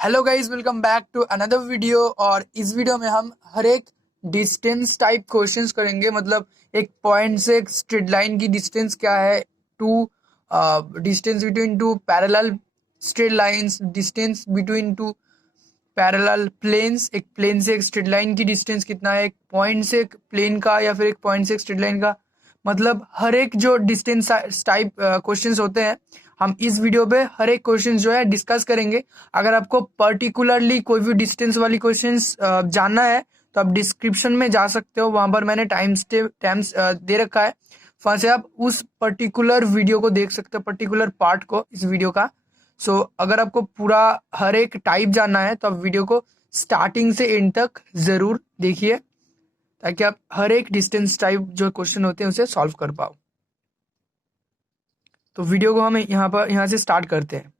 Hello guys, welcome back to another video. और इस video में हम हर एक डिस्टेंस टाइप क्वेश्चंस करेंगे। मतलब एक पॉइंट से एक स्ट्रेट लाइन की डिस्टेंस क्या है, two distance between two parallel straight lines, distance between two parallel planes, एक प्लेन से एक स्ट्रेट लाइन की डिस्टेंस कितना है, एक पॉइंट से एक प्लेन का या फिर एक पॉइंट से एक स्ट्रेट लाइन का। मतलब हर एक जो डिस्टेंस टाइप क्वेश्चंस होते हैं, हम इस वीडियो पे हर एक क्वेश्चन जो है डिस्कस करेंगे। अगर आपको पर्टिकुलरली कोई भी डिस्टेंस वाली क्वेश्चंस जानना है तो आप डिस्क्रिप्शन में जा सकते हो, वहां पर मैंने टाइम्स दे रखा है, वहां से आप उस पर्टिकुलर वीडियो को देख सकते हो, पर्टिकुलर पार्ट को इस वीडियो का। अगर आपको पूरा हर एक टाइप जानना है तो आप वीडियो को स्टार्टिंग से एंड तक जरूर देखिए, ताकि आप हर एक डिस्टेंस टाइप जो क्वेश्चन होते हैं उसे सॉल्व कर पाओ। तो वीडियो को हम यहाँ से स्टार्ट करते हैं।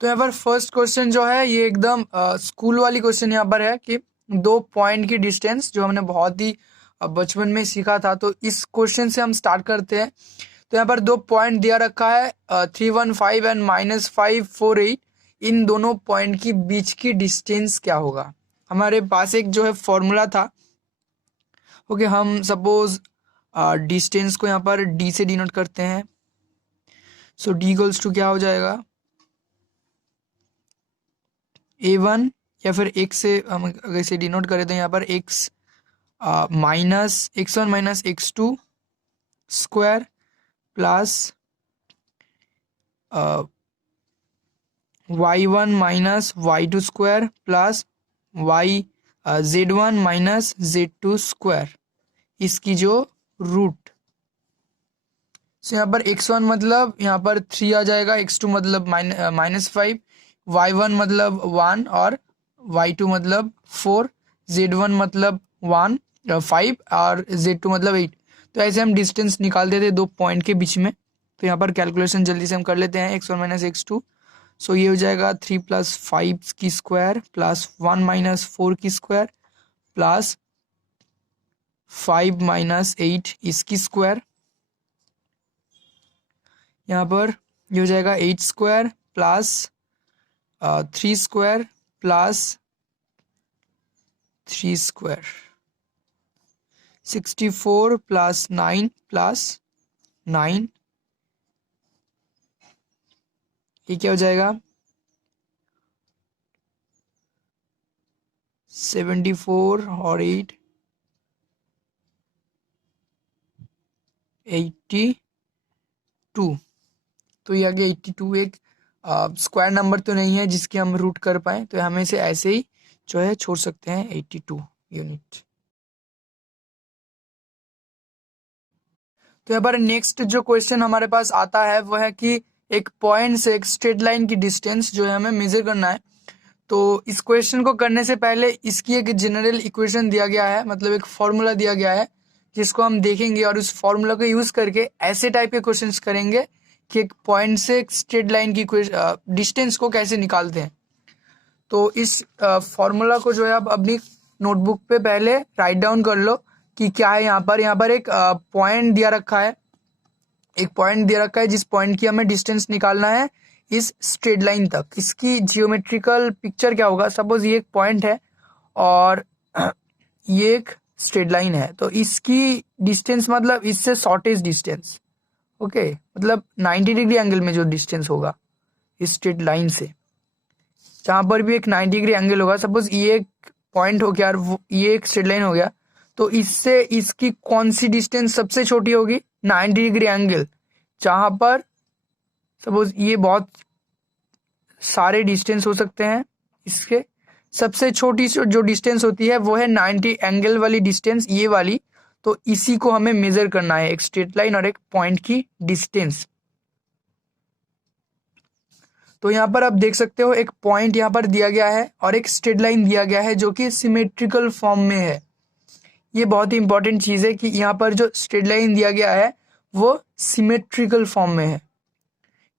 तो यहाँ पर फर्स्ट क्वेश्चन जो है ये एकदम स्कूल वाली क्वेश्चन यहाँ पर है कि दो पॉइंट की डिस्टेंस, जो हमने बहुत ही बचपन में सीखा था। तो इस क्वेश्चन से हम स्टार्ट करते हैं। तो यहाँ पर दो पॉइंट दिया रखा है 315 एंड -548। इन दोनों पॉइंट की बीच की डिस्टेंस क्या होगा। हमारे पास एक जो है फॉर्मूला था। ओके, हम सपोज डिस्टेंस को यहाँ पर डी से डिनोट करते हैं। सो डी इक्वल्स टू क्या हो जाएगा, a1, या फिर x से हम अगर इसे डिनोट करें तो यहाँ पर x minus x1 minus x2 square plus y1 minus y2 square plus z1 minus z2 square, इसकी जो रूट। सो यहाँ पर x1 मतलब यहाँ पर 3 आ जाएगा, x2 मतलब -5, y1 मतलब 1 और y2 मतलब 4, z1 मतलब 5 और z2 मतलब 8। तो ऐसे हम डिस्टेंस निकाल देते दो पॉइंट के बीच में। तो यहाँ पर कैलकुलेशन जल्दी से हम कर लेते हैं, x1 माइनस x2। सो ये हो जाएगा 3 + 5 की स्क्वायर प्लस 1 - 4 की स्क्वायर प्लस 5 - 8 इसकी स्क्वायर। यहाँ पर ये हो जाएगा 8 square plus 3 square plus 3 square, 64 plus 9 plus 9, ये क्या हो जाएगा 74 और 8 82। तो ये आ गया 82। एक स्क्वायर नंबर तो नहीं है जिसकी हम रूट कर पाए, तो हम इसे ऐसे ही जो है छोड़ सकते हैं 82 यूनिट। तो यहाँ पर नेक्स्ट जो क्वेश्चन हमारे पास आता है वो है कि एक पॉइंट से एक स्ट्रेट लाइन की डिस्टेंस जो है हमें मेजर करना है। तो इस क्वेश्चन को करने से पहले इसकी एक जनरल इक्वेशन दिया गया है, मतलब एक फॉर्मूला दिया गया है जिसको हम देखेंगे और उस फॉर्मूला को यूज करके ऐसे टाइप के क्वेश्चंस करेंगे कि एक पॉइंट से एक स्ट्रेट लाइन की डिस्टेंस को कैसे निकालते हैं। तो इस फॉर्मूला को जो है आप अपनी नोटबुक पे पहले राइट डाउन कर लो कि क्या है। यहाँ पर एक पॉइंट दिया रखा है, एक पॉइंट दिया रखा है जिस पॉइंट की हमें डिस्टेंस निकालना है इस स्ट्रेट लाइन तक। इसकी जियोमेट्रिकल पिक्चर क्या होगा, सपोज ये एक पॉइंट है और ये एक स्ट्रेट लाइन है, तो इसकी डिस्टेंस मतलब इससे शॉर्टेज डिस्टेंस। ओके, मतलब 90 डिग्री एंगल में जो डिस्टेंस होगा इस स्ट्रेट लाइन से, जहां पर भी एक 90 डिग्री एंगल होगा, सपोज ये एक पॉइंट हो गया और ये एक स्ट्रेट लाइन हो गया, तो इससे इसकी कौन सी डिस्टेंस सबसे छोटी होगी, 90 डिग्री एंगल। जहां पर सपोज ये बहुत सारे डिस्टेंस हो सकते हैं, इसके सबसे छोटी जो डिस्टेंस होती है वो है 90 एंगल वाली डिस्टेंस, ये वाली। तो इसी को हमें मेजर करना है, एक स्ट्रेट लाइन और एक पॉइंट की डिस्टेंस। तो यहाँ पर आप देख सकते हो एक पॉइंट यहाँ पर दिया गया है और एक स्ट्रेट लाइन दिया गया है जो कि सिमेट्रिकल फॉर्म में है। ये बहुत ही इंपॉर्टेंट चीज है कि यहाँ पर जो स्ट्रेट लाइन दिया गया है वो सिमेट्रिकल फॉर्म में है।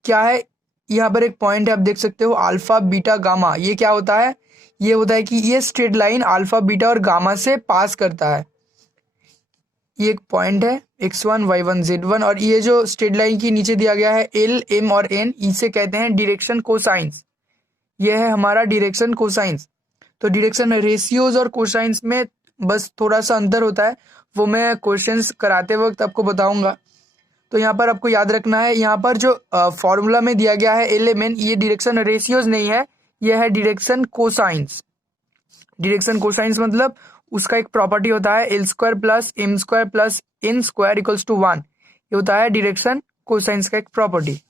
क्या है, यहाँ पर एक पॉइंट है, आप देख सकते हो अल्फा बीटा गामा। ये क्या होता है, ये होता है कि ये स्ट्रेट लाइन अल्फा बीटा और गामा से पास करता है। ये एक पॉइंट है x1 y1 z1, और ये जो स्ट्रेट लाइन की नीचे दिया गया है l m और n, इसे कहते हैं डायरेक्शन कोसाइंस। ये है हमारा डायरेक्शन कोसाइंस। तो डायरेक्शन रेशियोज और कोसाइंस में बस थोड़ा सा अंतर होता है, वो मैं क्वेश्चंस कराते वक्त आपको बताऊंगा। तो यहाँ पर आपको याद रखना है, यहाँ पर जो फॉर्मूला में दिया गया है एल एम एन, ये डायरेक्शन रेशियोज नहीं है, यह है डायरेक्शन कोसाइंस। डायरेक्शन कोसाइंस मतलब उसका एक प्रॉपर्टी होता है L square plus M square plus N square equals to 1। ये होता है डायरेक्शन कोसाइंस का एक प्रॉपर्टी।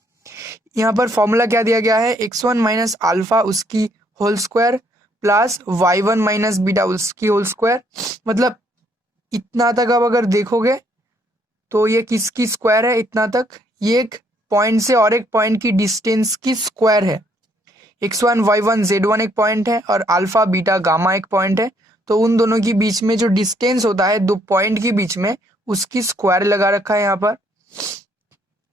यहाँ पर फॉर्मूला क्या दिया गया है, x1 माइनस अल्फा उसकी whole square plus y1 minus beta उसकी होल स्क्वायर। मतलब इतना तक अब अगर देखोगे तो ये किसकी स्क्वायर है, इतना तक ये एक पॉइंट से और एक पॉइंट की डिस्टेंस की स्क्वायर है। x1 y1 z1 एक पॉइंट है और अल्फा बीटा गामा एक पॉइंट है। तो उन दोनों के बीच में जो डिस्टेंस होता है दो पॉइंट के बीच में, उसकी स्क्वायर लगा रखा है यहाँ पर।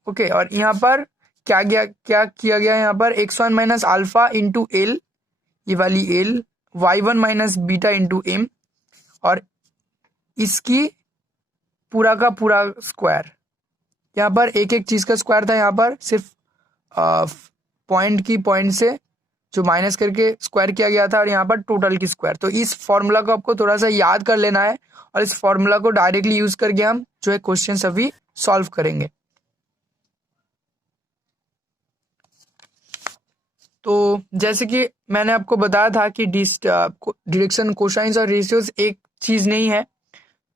ओके, और यहाँ पर क्या किया गया यहाँ पर, x1 minus alpha into L, ये वाली L, y1 minus beta into M, और इसकी पूरा का पूरा स्क्वायर। यहाँ पर एक एक चीज का स्क्वायर था, यहाँ पर सिर्फ पॉइंट से जो माइनस करके स्क्वायर किया गया था, और यहाँ पर टोटल की स्क्वायर। तो इस फॉर्मूला को आपको थोड़ा सा याद कर लेना है, और इस फॉर्मूला को डायरेक्टली यूज करके हम जो है क्वेश्चन अभी सॉल्व करेंगे। तो जैसे कि मैंने आपको बताया था कि डायरेक्शन कोसाइंस और रेशियोज एक चीज नहीं है।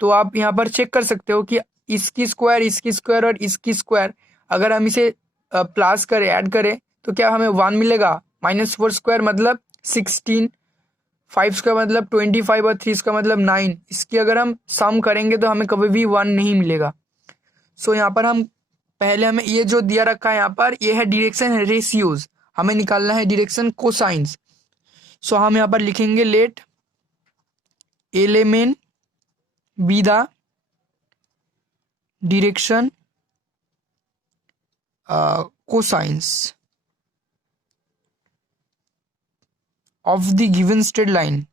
तो आप यहाँ पर चेक कर सकते हो कि इसकी स्क्वायर और इसकी स्क्वायर, अगर हम इसे प्लस करें, ऐड करें, तो क्या हमें 1 मिलेगा। -4 स्क्वायर मतलब 16, 5 स्क्वायर मतलब 25 और 3 स्क्वायर मतलब 9। इसकी अगर हम सम करेंगे तो हमें कभी भी 1 नहीं मिलेगा। सो यहाँ पर हमें ये जो दिया रखा है यहाँ पर, ये है डायरेक्शन रेशियोज, हमें निकालना है डायरेक्शन कोसाइंस। सो हम यहाँ पर लिखेंगे let element be the direction cosines of the given straight line,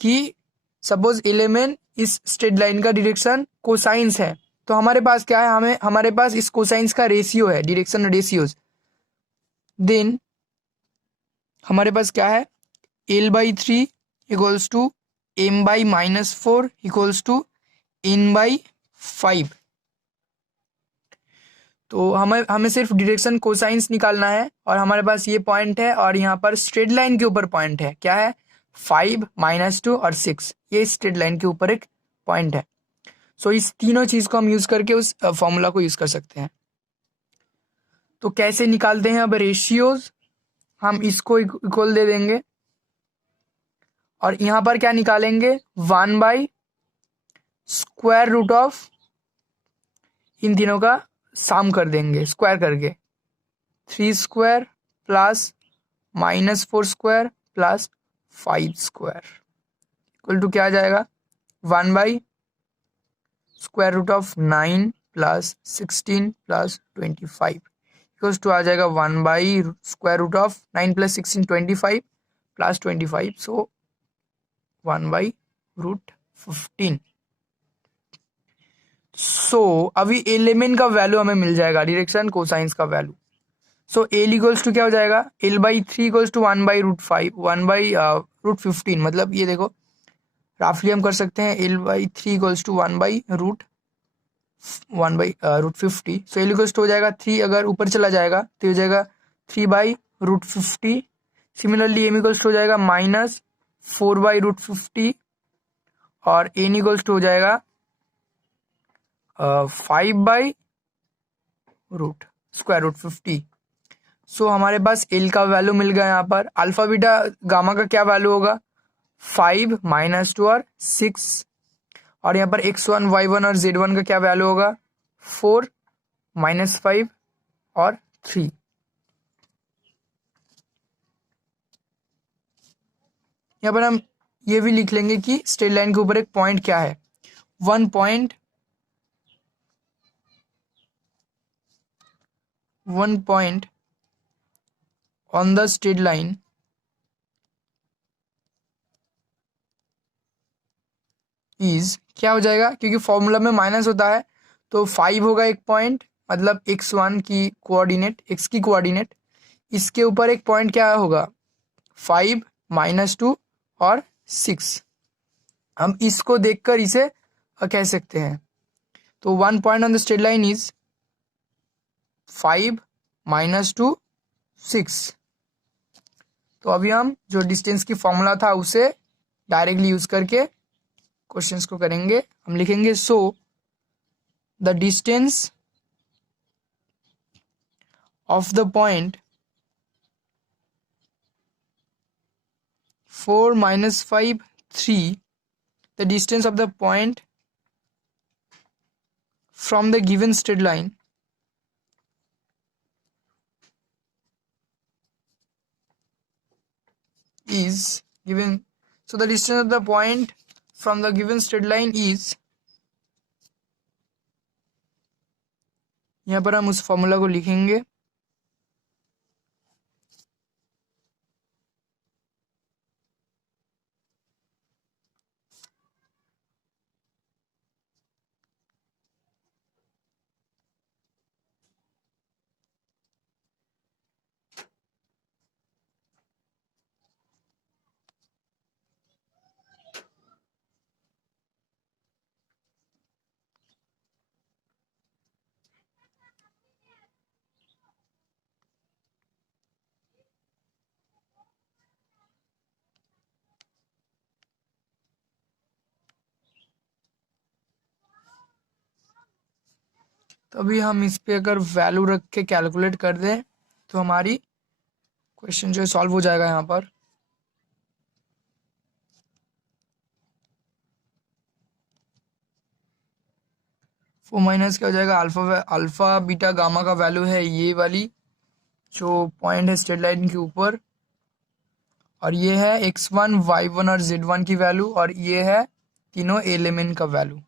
कि सपोज एलिमेंट इस स्ट्रेट लाइन का डायरेक्शन कोसाइंस है, तो हमारे पास क्या है, हमारे पास इस कोसाइंस का रेशियो है, डायरेक्शन रेशियोज। देन हमारे पास क्या है, l/3 equals to m/-4 equals to n/5। तो हमें सिर्फ डायरेक्शन कोसाइंस निकालना है, और हमारे पास ये पॉइंट है, और यहाँ पर स्ट्रेट लाइन के ऊपर पॉइंट है, क्या है 5, -2 और 6, ये स्ट्रेट लाइन के ऊपर एक पॉइंट है। सो इस तीनों चीज को हम यूज करके उस फॉर्मूला को यूज कर सकते हैं। तो कैसे निकालते हैं अब रेशियोज, हम इसको इक्वल दे देंगे, और यहाँ पर क्या निकालेंगे 1/√ऑफ इन तीनों का सम कर देंगे स्क्वायर करके, 3 square plus -4 square plus 5 square equal to क्या आ जाएगा, 1/√9 प्लस 16 प्लस 25 इक्वल्स टू आ जाएगा 1/√9 प्लस 16 25 प्लस 25, सो 1/√15। सो अभी एलिमेंट का वैल्यू हमें मिल जाएगा, डायरेक्शन कोसाइंस का value. So L equals to क्या हो जाएगा, l/3 इक्वल्स टू 1/√5, 1/√15। मतलब ये देखो राफली हम कर सकते हैं l/3 equals to 1/√50। So L equals to हो जाएगा 3, अगर ऊपर चला जाएगा तो हो जाएगा 3/√50। सिमिलरली एम इक्वल्स टू हो जाएगा -4/√50, और एन इक्वल्स टू हो जाएगा 5/√50। सो हमारे पास एल का वैल्यू मिल गया। यहाँ पर अल्फा बीटा गामा का क्या वैल्यू होगा, 5, -2 और 6, और यहाँ पर x1 y1 और z1 का क्या वैल्यू होगा, 4, -5 और 3। यहाँ पर हम ये भी लिख लेंगे कि स्ट्रेट लाइन के ऊपर एक पॉइंट क्या है, 1 point on the straight line is, क्या हो जाएगा, क्योंकि फॉर्मूला में माइनस होता है तो 5 होगा एक पॉइंट, मतलब x1 की कोऑर्डिनेट, x की कोऑर्डिनेट, इसके ऊपर एक पॉइंट क्या होगा, 5 -2 और 6। हम इसको देखकर इसे कह सकते हैं। तो 1 point on the straight line is 5 -2 6। तो अभी हम जो डिस्टेंस की फॉर्मूला था उसे डायरेक्टली यूज करके क्वेश्चंस को करेंगे। हम लिखेंगे so the distance of the point 4 -5 3, the distance of the point from the given straight line is given. So the distance of the point from the given straight line is, यहाँ पर हम उस formula को लिखेंगे। तो अभी हम इस पे अगर वैल्यू रख के कैलकुलेट कर दें तो हमारी क्वेश्चन जो है सॉल्व हो जाएगा। यहाँ पर 4 माइनस क्या हो जाएगा, अल्फा बीटा गामा का वैल्यू है ये वाली जो पॉइंट है स्ट्रेट लाइन के ऊपर, और ये है x1 y1 और z1 की वैल्यू, और ये है तीनों एलिमेंट का वैल्यू।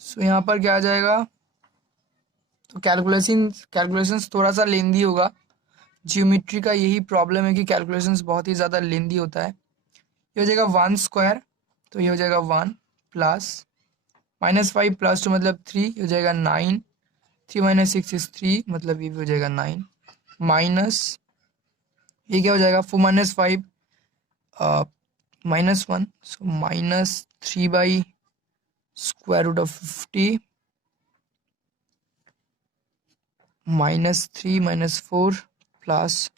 सो यहाँ पर क्या आ जाएगा, तो कैलकुलेशंस थोड़ा सा लेंदी होगा। जियोमेट्री का यही प्रॉब्लम है कि कैलकुलेशंस बहुत ही ज़्यादा लेंदी होता है। ये हो जाएगा 1 स्क्वायर, तो ये हो जाएगा 1 प्लस -5 +2 मतलब 3, ये हो जाएगा 9। 3 - 6 इज 3, मतलब ये भी हो जाएगा 9, माइनस ये क्या हो जाएगा, 4 - 5 -1, सो -3/√50 -3 - 4 प्लस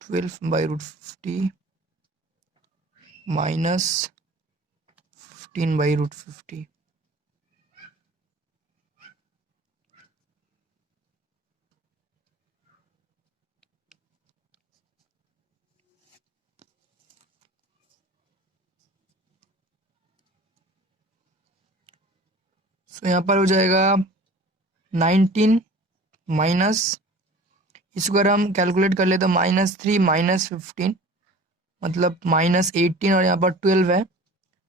12/√50 माइनस 15/√50। सो यहाँ पर हो जाएगा 19 माइनस, इसको अगर हम कैलकुलेट कर ले तो -3 -15 मतलब -18, और यहाँ पर 12 है,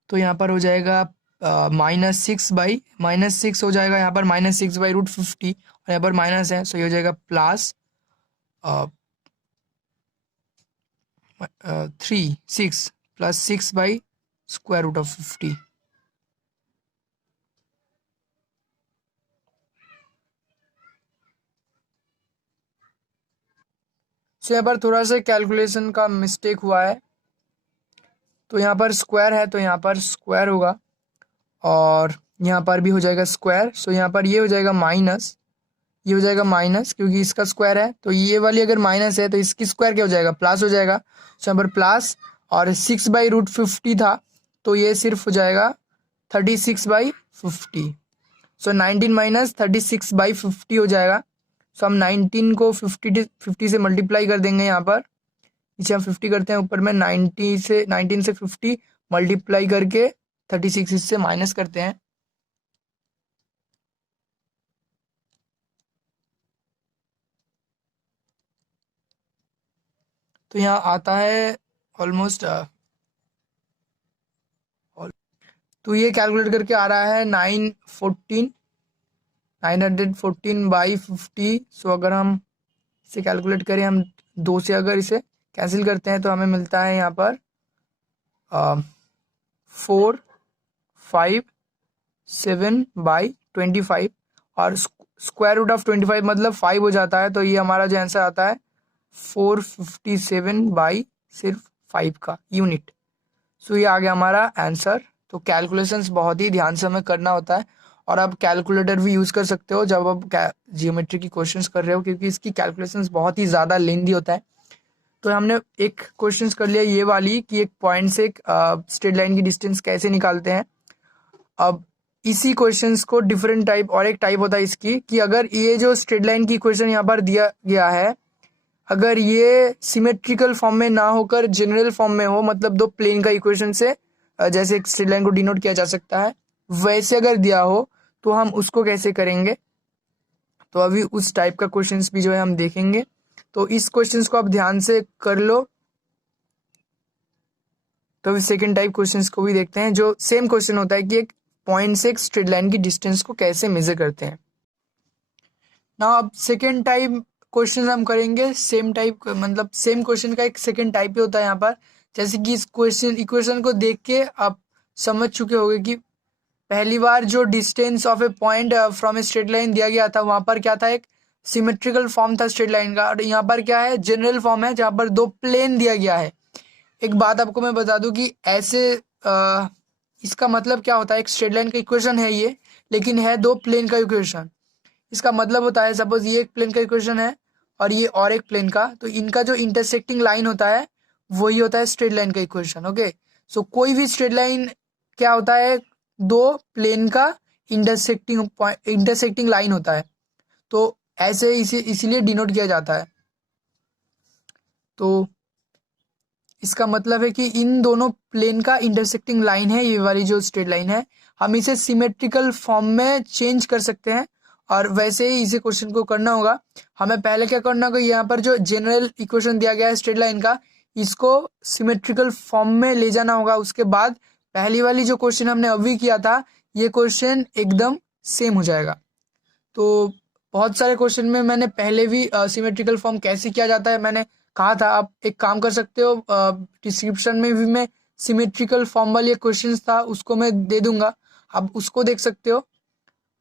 तो यहाँ पर हो जाएगा -6 हो जाएगा, यहाँ पर -6/√50, और यहाँ पर माइनस है, सो ये हो जाएगा प्लस 6/√50। सो यहाँ पर थोड़ा सा कैलकुलेशन का मिस्टेक हुआ है, तो यहाँ पर स्क्वायर है तो यहाँ पर स्क्वायर होगा और यहाँ पर भी हो जाएगा स्क्वायर। सो यहाँ पर ये हो जाएगा माइनस, ये हो जाएगा माइनस क्योंकि इसका स्क्वायर है, तो ये वाली अगर माइनस है तो इसकी स्क्वायर क्या हो जाएगा, प्लस हो जाएगा। सो यहाँ पर प्लस, और 6/√50 था तो ये सिर्फ हो जाएगा 36/50। सो 19 माइनस 36/50 हो जाएगा। सो हम 19 को 50 से मल्टीप्लाई कर देंगे, यहाँ पर नीचे हम 50 करते हैं, ऊपर में 19 से 50 मल्टीप्लाई करके 36 इससे माइनस करते हैं। तो यहाँ आता है ऑलमोस्ट, तो ये कैलकुलेट करके आ रहा है 914/50। सो अगर हम इसे कैलकुलेट करें, हम 2 से अगर इसे कैंसिल करते हैं तो हमें मिलता है यहाँ पर 4/5/7/25, और √25 मतलब 5 हो जाता है, तो ये हमारा जो आंसर आता है 457 बाई सिर्फ 5 का यूनिट। सो ये आ गया हमारा आंसर। तो कैलकुलेशंस बहुत ही ध्यान से हमें करना होता है, और आप कैलकुलेटर भी यूज़ कर सकते हो जब आप जियोमेट्री की क्वेश्चंस कर रहे हो, क्योंकि इसकी कैलकुलेशंस बहुत ही ज़्यादा लेंदी होता है। तो हमने एक क्वेश्चंस कर लिया ये वाली कि एक पॉइंट से एक स्ट्रेट लाइन की डिस्टेंस कैसे निकालते हैं। अब इसी क्वेश्चंस को डिफरेंट टाइप, और एक टाइप होता है इसकी कि अगर ये जो स्ट्रेट लाइन की इक्वेशन यहाँ पर दिया गया है, अगर ये सिमेट्रिकल फॉर्म में ना होकर जनरल फॉर्म में हो, मतलब दो प्लेन का इक्वेशन से जैसे एक स्ट्रेट लाइन को डिनोट किया जा सकता है, वैसे अगर दिया हो तो हम उसको कैसे करेंगे। तो अभी उस टाइप का क्वेश्चंस भी जो है हम देखेंगे। तो इस क्वेश्चंस को आप ध्यान से कर लो। तो अभी सेकेंड टाइप क्वेश्चंस को भी देखते हैं, जो सेम क्वेश्चन होता है कि एक पॉइंट से एक स्ट्रेट लाइन की डिस्टेंस को कैसे मेजर करते हैं। ना अब सेकेंड टाइप क्वेश्चन हम करेंगे, सेम टाइप मतलब सेम क्वेश्चन का एक सेकेंड टाइप ही होता है यहाँ पर। जैसे कि इस क्वेश्चन इक्वेशन को देख के आप समझ चुके होंगे कि पहली बार जो distance of A point from a straight line दिया गया था, वहां पर क्या था, एक सिमेट्रिकल फॉर्म था स्ट्रेट लाइन का, और यहाँ पर क्या है, जनरल फॉर्म है जहाँ पर दो प्लेन दिया गया है। एक बात आपको मैं बता दूं कि ऐसे इसका मतलब क्या होता है, एक स्ट्रेट लाइन का इक्वेशन है ये, लेकिन है दो प्लेन का इक्वेशन। इसका मतलब होता है, सपोज ये एक प्लेन का इक्वेशन है और ये और एक प्लेन का, तो इनका जो इंटरसेक्टिंग लाइन होता है वही होता है स्ट्रेट लाइन का इक्वेशन। ओके, सो कोई भी स्ट्रेट लाइन क्या होता है, दो प्लेन का इंटरसेक्टिंग लाइन होता है, तो ऐसे इसे इसीलिए डिनोट किया जाता है। तो इसका मतलब है कि इन दोनों प्लेन का इंटरसेक्टिंग लाइन है ये वाली जो स्ट्रेट लाइन है, हम इसे सिमेट्रिकल फॉर्म में चेंज कर सकते हैं। और वैसे ही इसी क्वेश्चन को करना होगा। हमें पहले क्या करना होगा, यहाँ पर जो जनरल इक्वेशन दिया गया है स्ट्रेट लाइन का, इसको सिमेट्रिकल फॉर्म में ले जाना होगा। उसके बाद पहली वाली जो क्वेश्चन हमने अभी किया था, ये क्वेश्चन एकदम सेम हो जाएगा। तो बहुत सारे क्वेश्चन में मैंने पहले भी सिमेट्रिकल फॉर्म कैसे किया जाता है मैंने कहा था। आप एक काम कर सकते हो, डिस्क्रिप्शन में भी मैं सिमेट्रिकल फॉर्म वाली क्वेश्चन था उसको मैं दे दूंगा, आप उसको देख सकते हो।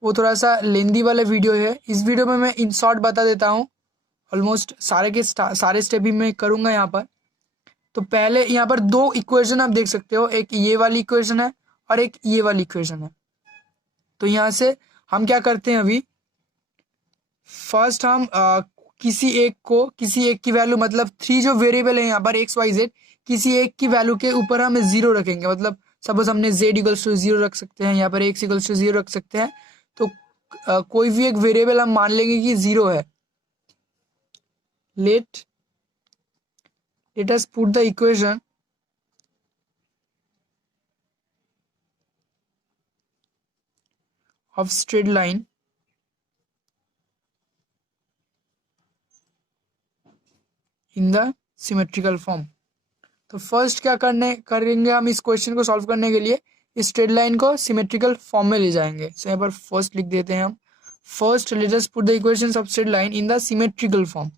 वो थोड़ा सा लेंदी वाला वीडियो है, इस वीडियो में मैं इन शॉर्ट बता देता हूँ। ऑलमोस्ट सारे स्टेप भी मैं करूँगा यहाँ पर। तो पहले यहाँ पर दो इक्वेशन आप देख सकते हो, एक ये वाली इक्वेशन है और एक ये वाली इक्वेशन है। तो यहाँ से हम क्या करते हैं, अभी फर्स्ट हम किसी एक की वैल्यू, मतलब 3 जो वेरिएबल है यहाँ पर XYZ, किसी एक की वैल्यू के ऊपर हम 0 रखेंगे। मतलब सपोज हमने Z=0 रख सकते हैं, यहाँ पर X=0 रख सकते हैं। तो कोई भी एक वेरिएबल हम मान लेंगे कि 0 है। Let us put the equation of straight line in the symmetrical form. तो फर्स्ट क्या करेंगे हम, इस क्वेश्चन को सॉल्व करने के लिए इस स्ट्रेट लाइन को सिमेट्रिकल फॉर्म में ले जाएंगे। सो यहाँ पर फर्स्ट लिख देते हैं हम, first let us put the equations of straight line in the symmetrical form.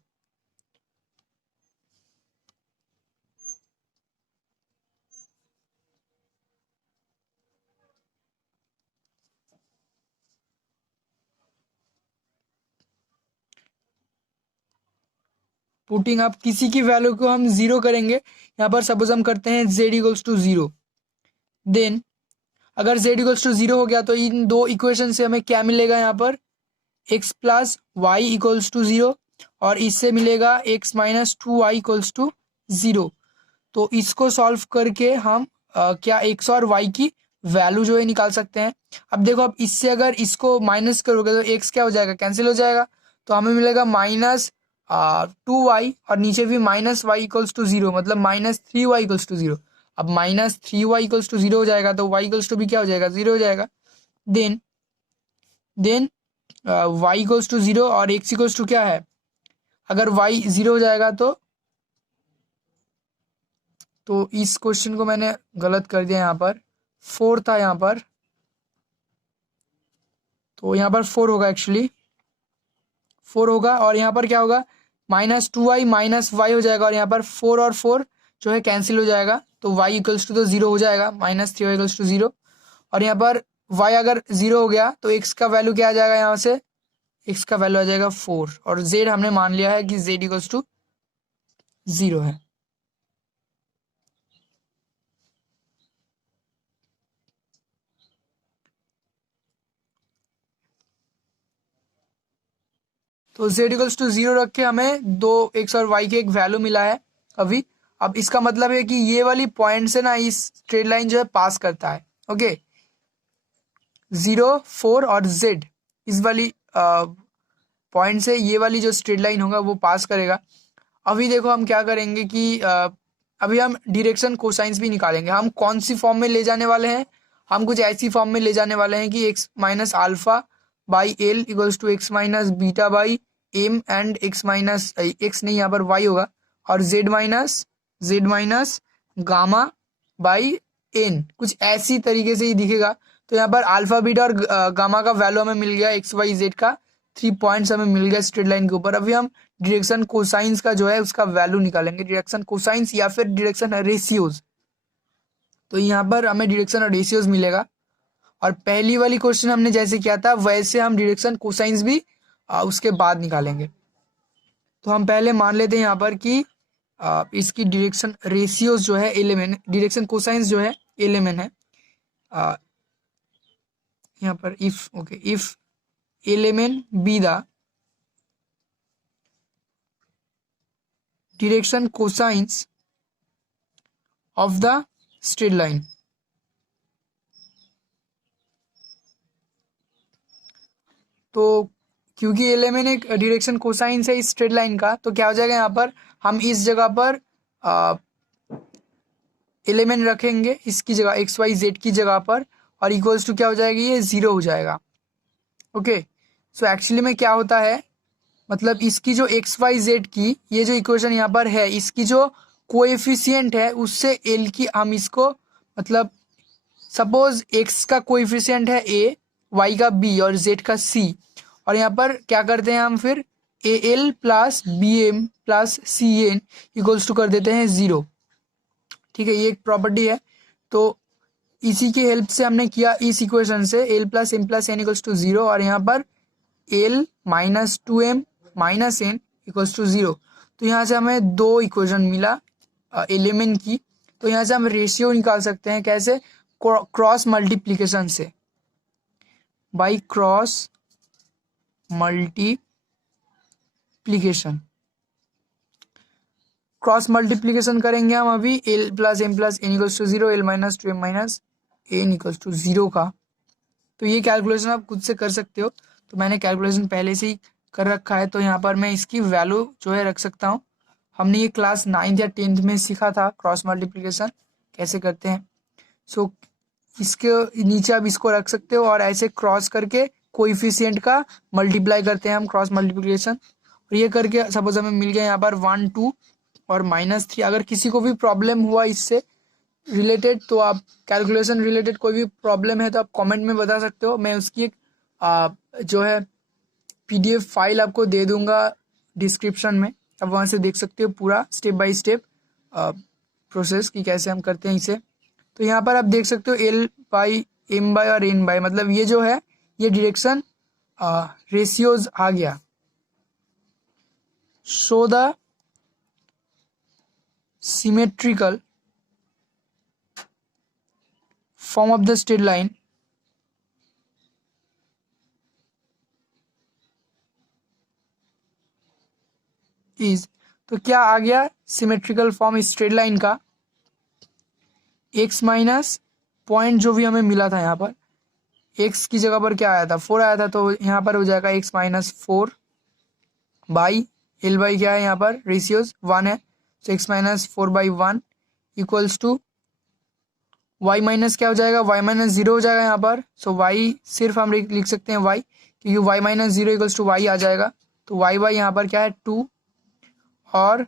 Putting आप किसी की वैल्यू को हम जीरो करेंगे, यहाँ पर सपोज हम करते हैं z equals to zero, then अगर z इक्वल्स टू जीरो हो गया तो इन दो इक्वेशन से हमें क्या मिलेगा, यहाँ पर x plus Y equals to zero, और इससे मिलेगा x minus two Y equals to zero. तो इसको सॉल्व करके हम क्या x और y की वैल्यू जो है निकाल सकते हैं। अब देखो, अब इससे अगर इसको माइनस करोगे तो x क्या हो जाएगा, कैंसिल हो जाएगा, तो हमें मिलेगा माइनस टू वाई, और नीचे भी minus Y equals to zero, मतलब minus three Y equals to zero. अब minus three Y equals to zero हो जाएगा तो वाई इक्वल्स टू भी क्या हो जाएगा, जीरो हो जाएगा। Then Y equals to zero और एक्स इक्वल्स टू क्या है, अगर वाई जीरो हो जाएगा तो इस क्वेश्चन को मैंने गलत कर दिया, यहाँ पर फोर था, यहाँ पर तो यहाँ पर फोर होगा, एक्चुअली फोर होगा, और यहाँ पर क्या होगा, minus two Y minus Y हो जाएगा, और यहाँ पर फोर और फोर जो है कैंसिल हो जाएगा, तो वाई इक्वल्स टू तो जीरो हो जाएगा, minus three Y equals to zero. और यहाँ पर वाई अगर जीरो हो गया तो एक्स का वैल्यू क्या आ जाएगा, यहाँ से एक्स का वैल्यू आ जाएगा फोर, और जेड हमने मान लिया है कि जेड इक्वल्स टू जीरो है। तो z इक्वल्स टू जीरो रख के हमें दो एक्स और y के एक वैल्यू मिला है अभी। अब इसका मतलब है कि ये वाली पॉइंट से ना इस स्ट्रेट लाइन जो है पास करता है। ओके, जीरो फोर और z इस वाली पॉइंट से ये वाली जो स्ट्रेट लाइन होगा वो पास करेगा। अभी देखो हम क्या करेंगे कि अभी हम डायरेक्शन कोसाइंस भी निकालेंगे। हम कौन सी फॉर्म में ले जाने वाले हैं, हम कुछ ऐसी फॉर्म में ले जाने वाले हैं कि X minus alpha by L equals to X minus beta by M, and X minus X नहीं, यहाँ पर वाई होगा, और Z minus gamma by N, कुछ ऐसी तरीके से ही दिखेगा। तो यहाँ पर अल्फा बीटा और गामा का वैल्यू हमें मिल गया, एक्स वाई जेड का 3 पॉइंट्स हमें मिल गया स्ट्रेट लाइन के ऊपर। अभी हम डायरेक्शन कोसाइंस का जो है उसका वैल्यू निकालेंगे, डायरेक्शन कोसाइंस या फिर डायरेक्शन रेशियोज। तो यहाँ पर हमें डायरेक्शन और रेशियोज मिलेगा, और पहली वाली क्वेश्चन हमने जैसे किया था वैसे हम डायरेक्शन कोसाइंस भी उसके बाद निकालेंगे। तो हम पहले मान लेते हैं यहाँ पर कि इसकी डायरेक्शन रेशियोज जो है एलिमेंट, डायरेक्शन कोसाइंस जो है एलिमेंट है। यहाँ पर if element be the direction cosines of the straight line, तो क्योंकि एलिमेंट एक डायरेक्शन कोसाइंस है इस स्ट्रेट लाइन का, तो क्या हो जाएगा, यहाँ पर हम इस जगह पर एलिमेंट रखेंगे, इसकी जगह एक्स वाई जेड की जगह पर, और इक्वल्स टू क्या हो जाएगी, ये जीरो हो जाएगा। ओके, सो एक्चुअली में क्या होता है, मतलब इसकी जो एक्स वाई जेड की ये जो इक्वेशन यहाँ पर है, इसकी जो कोएफिशिएंट है उससे एल की हम इसको, मतलब सपोज एक्स का कोएफिशिएंट है ए, वाई का बी और जेड का सी, और यहाँ पर क्या करते हैं हम फिर A L plus B M plus C N equals to कर देते हैं जीरो। ठीक है, ये एक प्रॉपर्टी है। तो इसी की हेल्प से हमने किया, इस इक्वेशन से L plus M plus N equals to zero, और यहाँ पर L minus two M minus N equals to zero. तो यहाँ से हमें दो इक्वेशन मिला एलिमेंट की। तो यहाँ से हम रेशियो निकाल सकते हैं, कैसे, क्रॉस मल्टीप्लीकेशन से, by cross multiplication. Cross multiplication करेंगे हम अभी L plus M plus N equals to zero, L minus two M minus N equals to zero का। तो ये कैलकुलेशन आप खुद से कर सकते हो, तो मैंने कैलकुलेशन पहले से ही कर रखा है, तो यहाँ पर मैं इसकी वैल्यू जो है रख सकता हूँ। हमने ये क्लास 9th या 10th में सीखा था क्रॉस मल्टीप्लिकेशन कैसे करते हैं। सो इसके नीचे आप इसको रख सकते हो, और ऐसे क्रॉस करके कोएफिशिएंट का मल्टीप्लाई करते हैं हम क्रॉस मल्टीप्लिकेशन, और ये करके सपोज हमें मिल गया यहाँ पर 1 2 और -3। अगर किसी को भी प्रॉब्लम हुआ इससे रिलेटेड, तो आप कैलकुलेशन रिलेटेड कोई भी प्रॉब्लम है तो आप कमेंट में बता सकते हो। मैं उसकी एक जो है PDF फाइल आपको दे दूंगा डिस्क्रिप्शन में, आप वहाँ से देख सकते हो पूरा स्टेप बाय स्टेप प्रोसेस कि कैसे हम करते हैं इसे। तो यहाँ पर आप देख सकते हो एल बाई एम बाई और एन बाई, मतलब ये जो है ये डायरेक्शन रेशियोज आ गया। Show the symmetrical form of the straight line is, तो क्या आ गया सिमेट्रिकल फॉर्म स्ट्रेट लाइन का, x माइनस पॉइंट जो भी हमें मिला था यहाँ पर, x की जगह पर क्या आया था 4 आया था, तो यहाँ पर हो जाएगा x minus 4 by L by क्या है यहाँ पर रेशियोज 1 है, तो x minus 4 by 1 equals to y minus क्या हो जाएगा, y माइनस 0 हो जाएगा यहाँ पर, सो y सिर्फ हम लिख सकते हैं y, क्योंकि y minus 0 equals to y आ जाएगा, तो y बाई यहाँ पर क्या है 2 और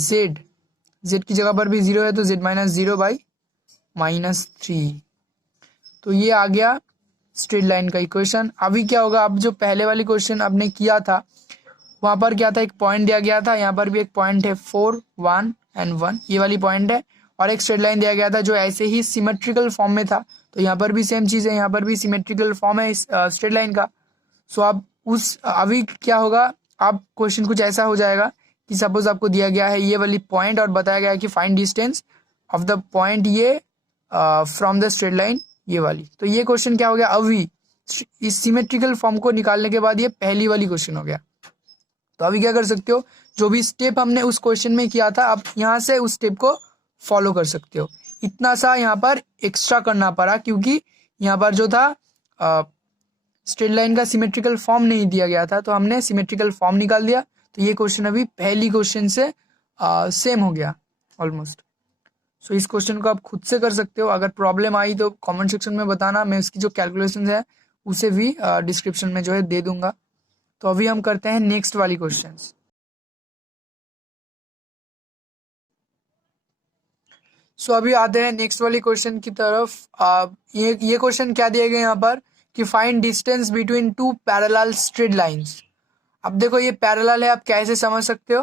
z की जगह पर भी 0 है, तो z माइनस 0 बाई माइनस 3। तो ये आ गया स्ट्रेट लाइन का इक्वेशन। अभी क्या होगा, अब जो पहले वाली क्वेश्चन आपने किया था वहां पर क्या था, एक पॉइंट दिया गया था, यहाँ पर भी एक पॉइंट है 4 1 एंड 1, ये वाली पॉइंट है, और एक स्ट्रेट लाइन दिया गया था जो ऐसे ही सिमेट्रिकल फॉर्म में था, तो यहाँ पर भी सेम चीज है, यहाँ पर भी सिमेट्रिकल फॉर्म है इस स्ट्रेट लाइन का। सो अब अभी क्या होगा, अब क्वेश्चन कुछ ऐसा हो जाएगा कि सपोज आपको दिया गया है ये वाली पॉइंट और बताया गया है कि find distance of the point ये फ्रॉम द स्ट्रेट लाइन ये वाली, तो ये क्वेश्चन क्या हो गया, अभी इस सिमेट्रिकल फॉर्म को निकालने के बाद ये पहली वाली क्वेश्चन हो गया। तो अभी क्या कर सकते हो, जो भी स्टेप हमने उस क्वेश्चन में किया था आप यहाँ से उस स्टेप को फॉलो कर सकते हो। इतना सा यहाँ पर एक्स्ट्रा करना पड़ा क्योंकि यहाँ पर जो था स्ट्रेट लाइन का सिमेट्रिकल फॉर्म नहीं दिया गया था, तो हमने सिमेट्रिकल फॉर्म निकाल दिया, तो ये क्वेश्चन अभी पहली क्वेश्चन से सेम हो गया ऑलमोस्ट। सो इस क्वेश्चन को आप खुद से कर सकते हो, अगर प्रॉब्लम आई तो कमेंट सेक्शन में बताना, मैं उसकी जो कैलकुलेशन है उसे भी डिस्क्रिप्शन में जो है दे दूंगा। तो अभी हम करते हैं नेक्स्ट वाली क्वेश्चन। सो अभी आते हैं नेक्स्ट वाली क्वेश्चन की तरफ। ये क्वेश्चन क्या दिया गया यहाँ पर कि find distance between two parallel straight lines. अब देखो ये पैरेलल है, आप कैसे समझ सकते हो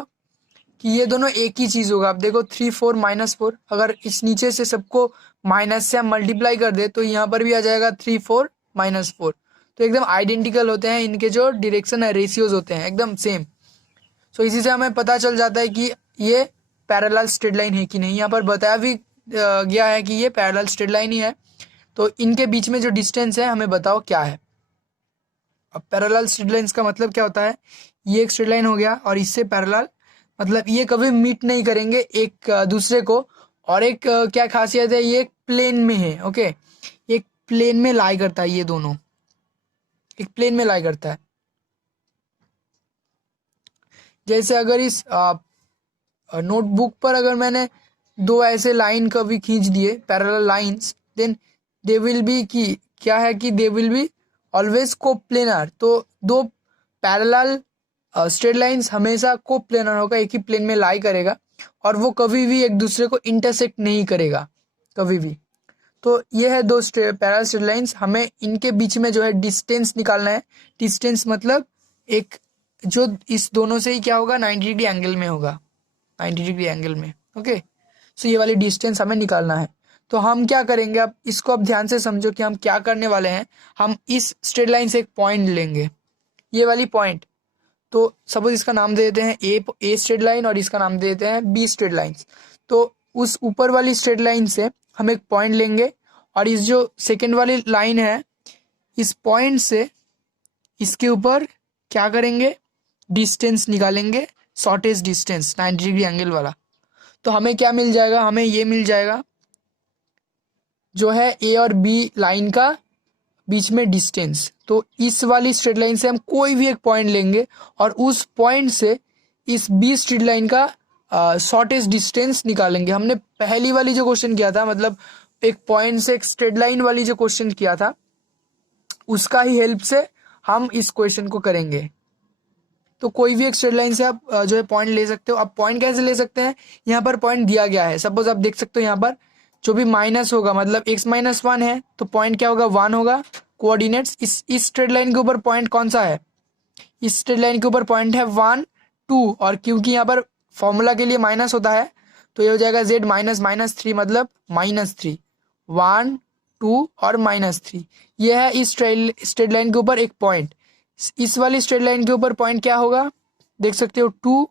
कि ये दोनों एक ही चीज होगा। अब देखो 3 4 माइनस 4, अगर इस नीचे से सबको माइनस से हम मल्टीप्लाई कर दे तो यहाँ पर भी आ जाएगा 3 4 माइनस 4, तो एकदम आइडेंटिकल होते हैं, इनके जो डायरेक्शन है रेशियोज होते हैं एकदम सेम। सो इसी से हमें पता चल जाता है कि ये पैरेलल स्ट्रेट लाइन है कि नहीं। यहाँ पर बताया भी गया है कि ये पैरेलल स्ट्रेट लाइन ही है, तो इनके बीच में जो डिस्टेंस है हमें बताओ क्या है। अब पैरेलल स्ट्रेट लाइन्स का मतलब क्या होता है, ये एक स्ट्रेट लाइन हो गया और इससे पैरेलल मतलब ये कभी मीट नहीं करेंगे एक दूसरे को, और एक क्या खासियत है, ये एक प्लेन में है। ओके, एक प्लेन में लाई करता है, ये दोनों एक प्लेन में लाई करता है। जैसे अगर इस नोटबुक पर अगर मैंने दो ऐसे लाइन कभी खींच दिए parallel lines, then they will be की क्या है कि they will be always coplanar. तो दो पैरेलल स्ट्रेट लाइंस हमेशा कोप्लेनर होगा, एक ही प्लेन में लाई करेगा और वो कभी भी एक दूसरे को इंटरसेक्ट नहीं करेगा कभी भी। तो ये है दो पैरेलल स्ट्रेट लाइंस, हमें इनके बीच में जो है डिस्टेंस निकालना है। डिस्टेंस मतलब एक जो इस दोनों से ही क्या होगा 90 डिग्री एंगल में होगा, 90 डिग्री एंगल में। ओके, सो ये वाली डिस्टेंस हमें निकालना है। तो हम क्या करेंगे, अब इसको अब ध्यान से समझो कि हम क्या करने वाले हैं। हम इस स्ट्रेट लाइन से एक पॉइंट लेंगे, ये वाली पॉइंट, तो सपोज इसका नाम दे देते हैं ए स्ट्रेट लाइन और इसका नाम दे देते हैं बी स्ट्रेट लाइन। तो उस ऊपर वाली स्ट्रेट लाइन से हम एक पॉइंट लेंगे और इस जो सेकेंड वाली लाइन है इस पॉइंट से इसके ऊपर क्या करेंगे, डिस्टेंस निकालेंगे, शॉर्टेस्ट डिस्टेंस 90 डिग्री एंगल वाला। तो हमें क्या मिल जाएगा, हमें ये मिल जाएगा जो है ए और बी लाइन का बीच में डिस्टेंस। तो इस वाली स्ट्रेट लाइन से हम कोई भी एक पॉइंट लेंगे और उस पॉइंट से इस बी स्ट्रेट लाइन का शॉर्टेस्ट डिस्टेंस निकालेंगे। हमने पहली वाली जो क्वेश्चन किया था, मतलब एक पॉइंट से एक स्ट्रेट लाइन वाली जो क्वेश्चन किया था, उसका ही हेल्प से हम इस क्वेश्चन को करेंगे। तो कोई भी एक स्ट्रेट लाइन से आप जो है पॉइंट ले सकते हो। अब पॉइंट कैसे ले सकते हैं, यहाँ पर पॉइंट दिया गया है, सपोज आप देख सकते हो यहाँ पर जो भी माइनस होगा मतलब x माइनस 1 है तो पॉइंट क्या होगा 1 होगा। कोऑर्डिनेट्स इस स्ट्रेट लाइन के ऊपर पॉइंट कौन सा है, इस स्ट्रेट लाइन के ऊपर पॉइंट है 1 2, और क्योंकि यहाँ पर फॉर्मूला के लिए माइनस होता है तो ये हो जाएगा z माइनस माइनस 3 मतलब माइनस 3, 1 2 और माइनस 3। ये है इस स्ट्रेट लाइन के ऊपर एक पॉइंट। इस वाली स्ट्रेट लाइन के ऊपर पॉइंट क्या होगा, देख सकते हो 2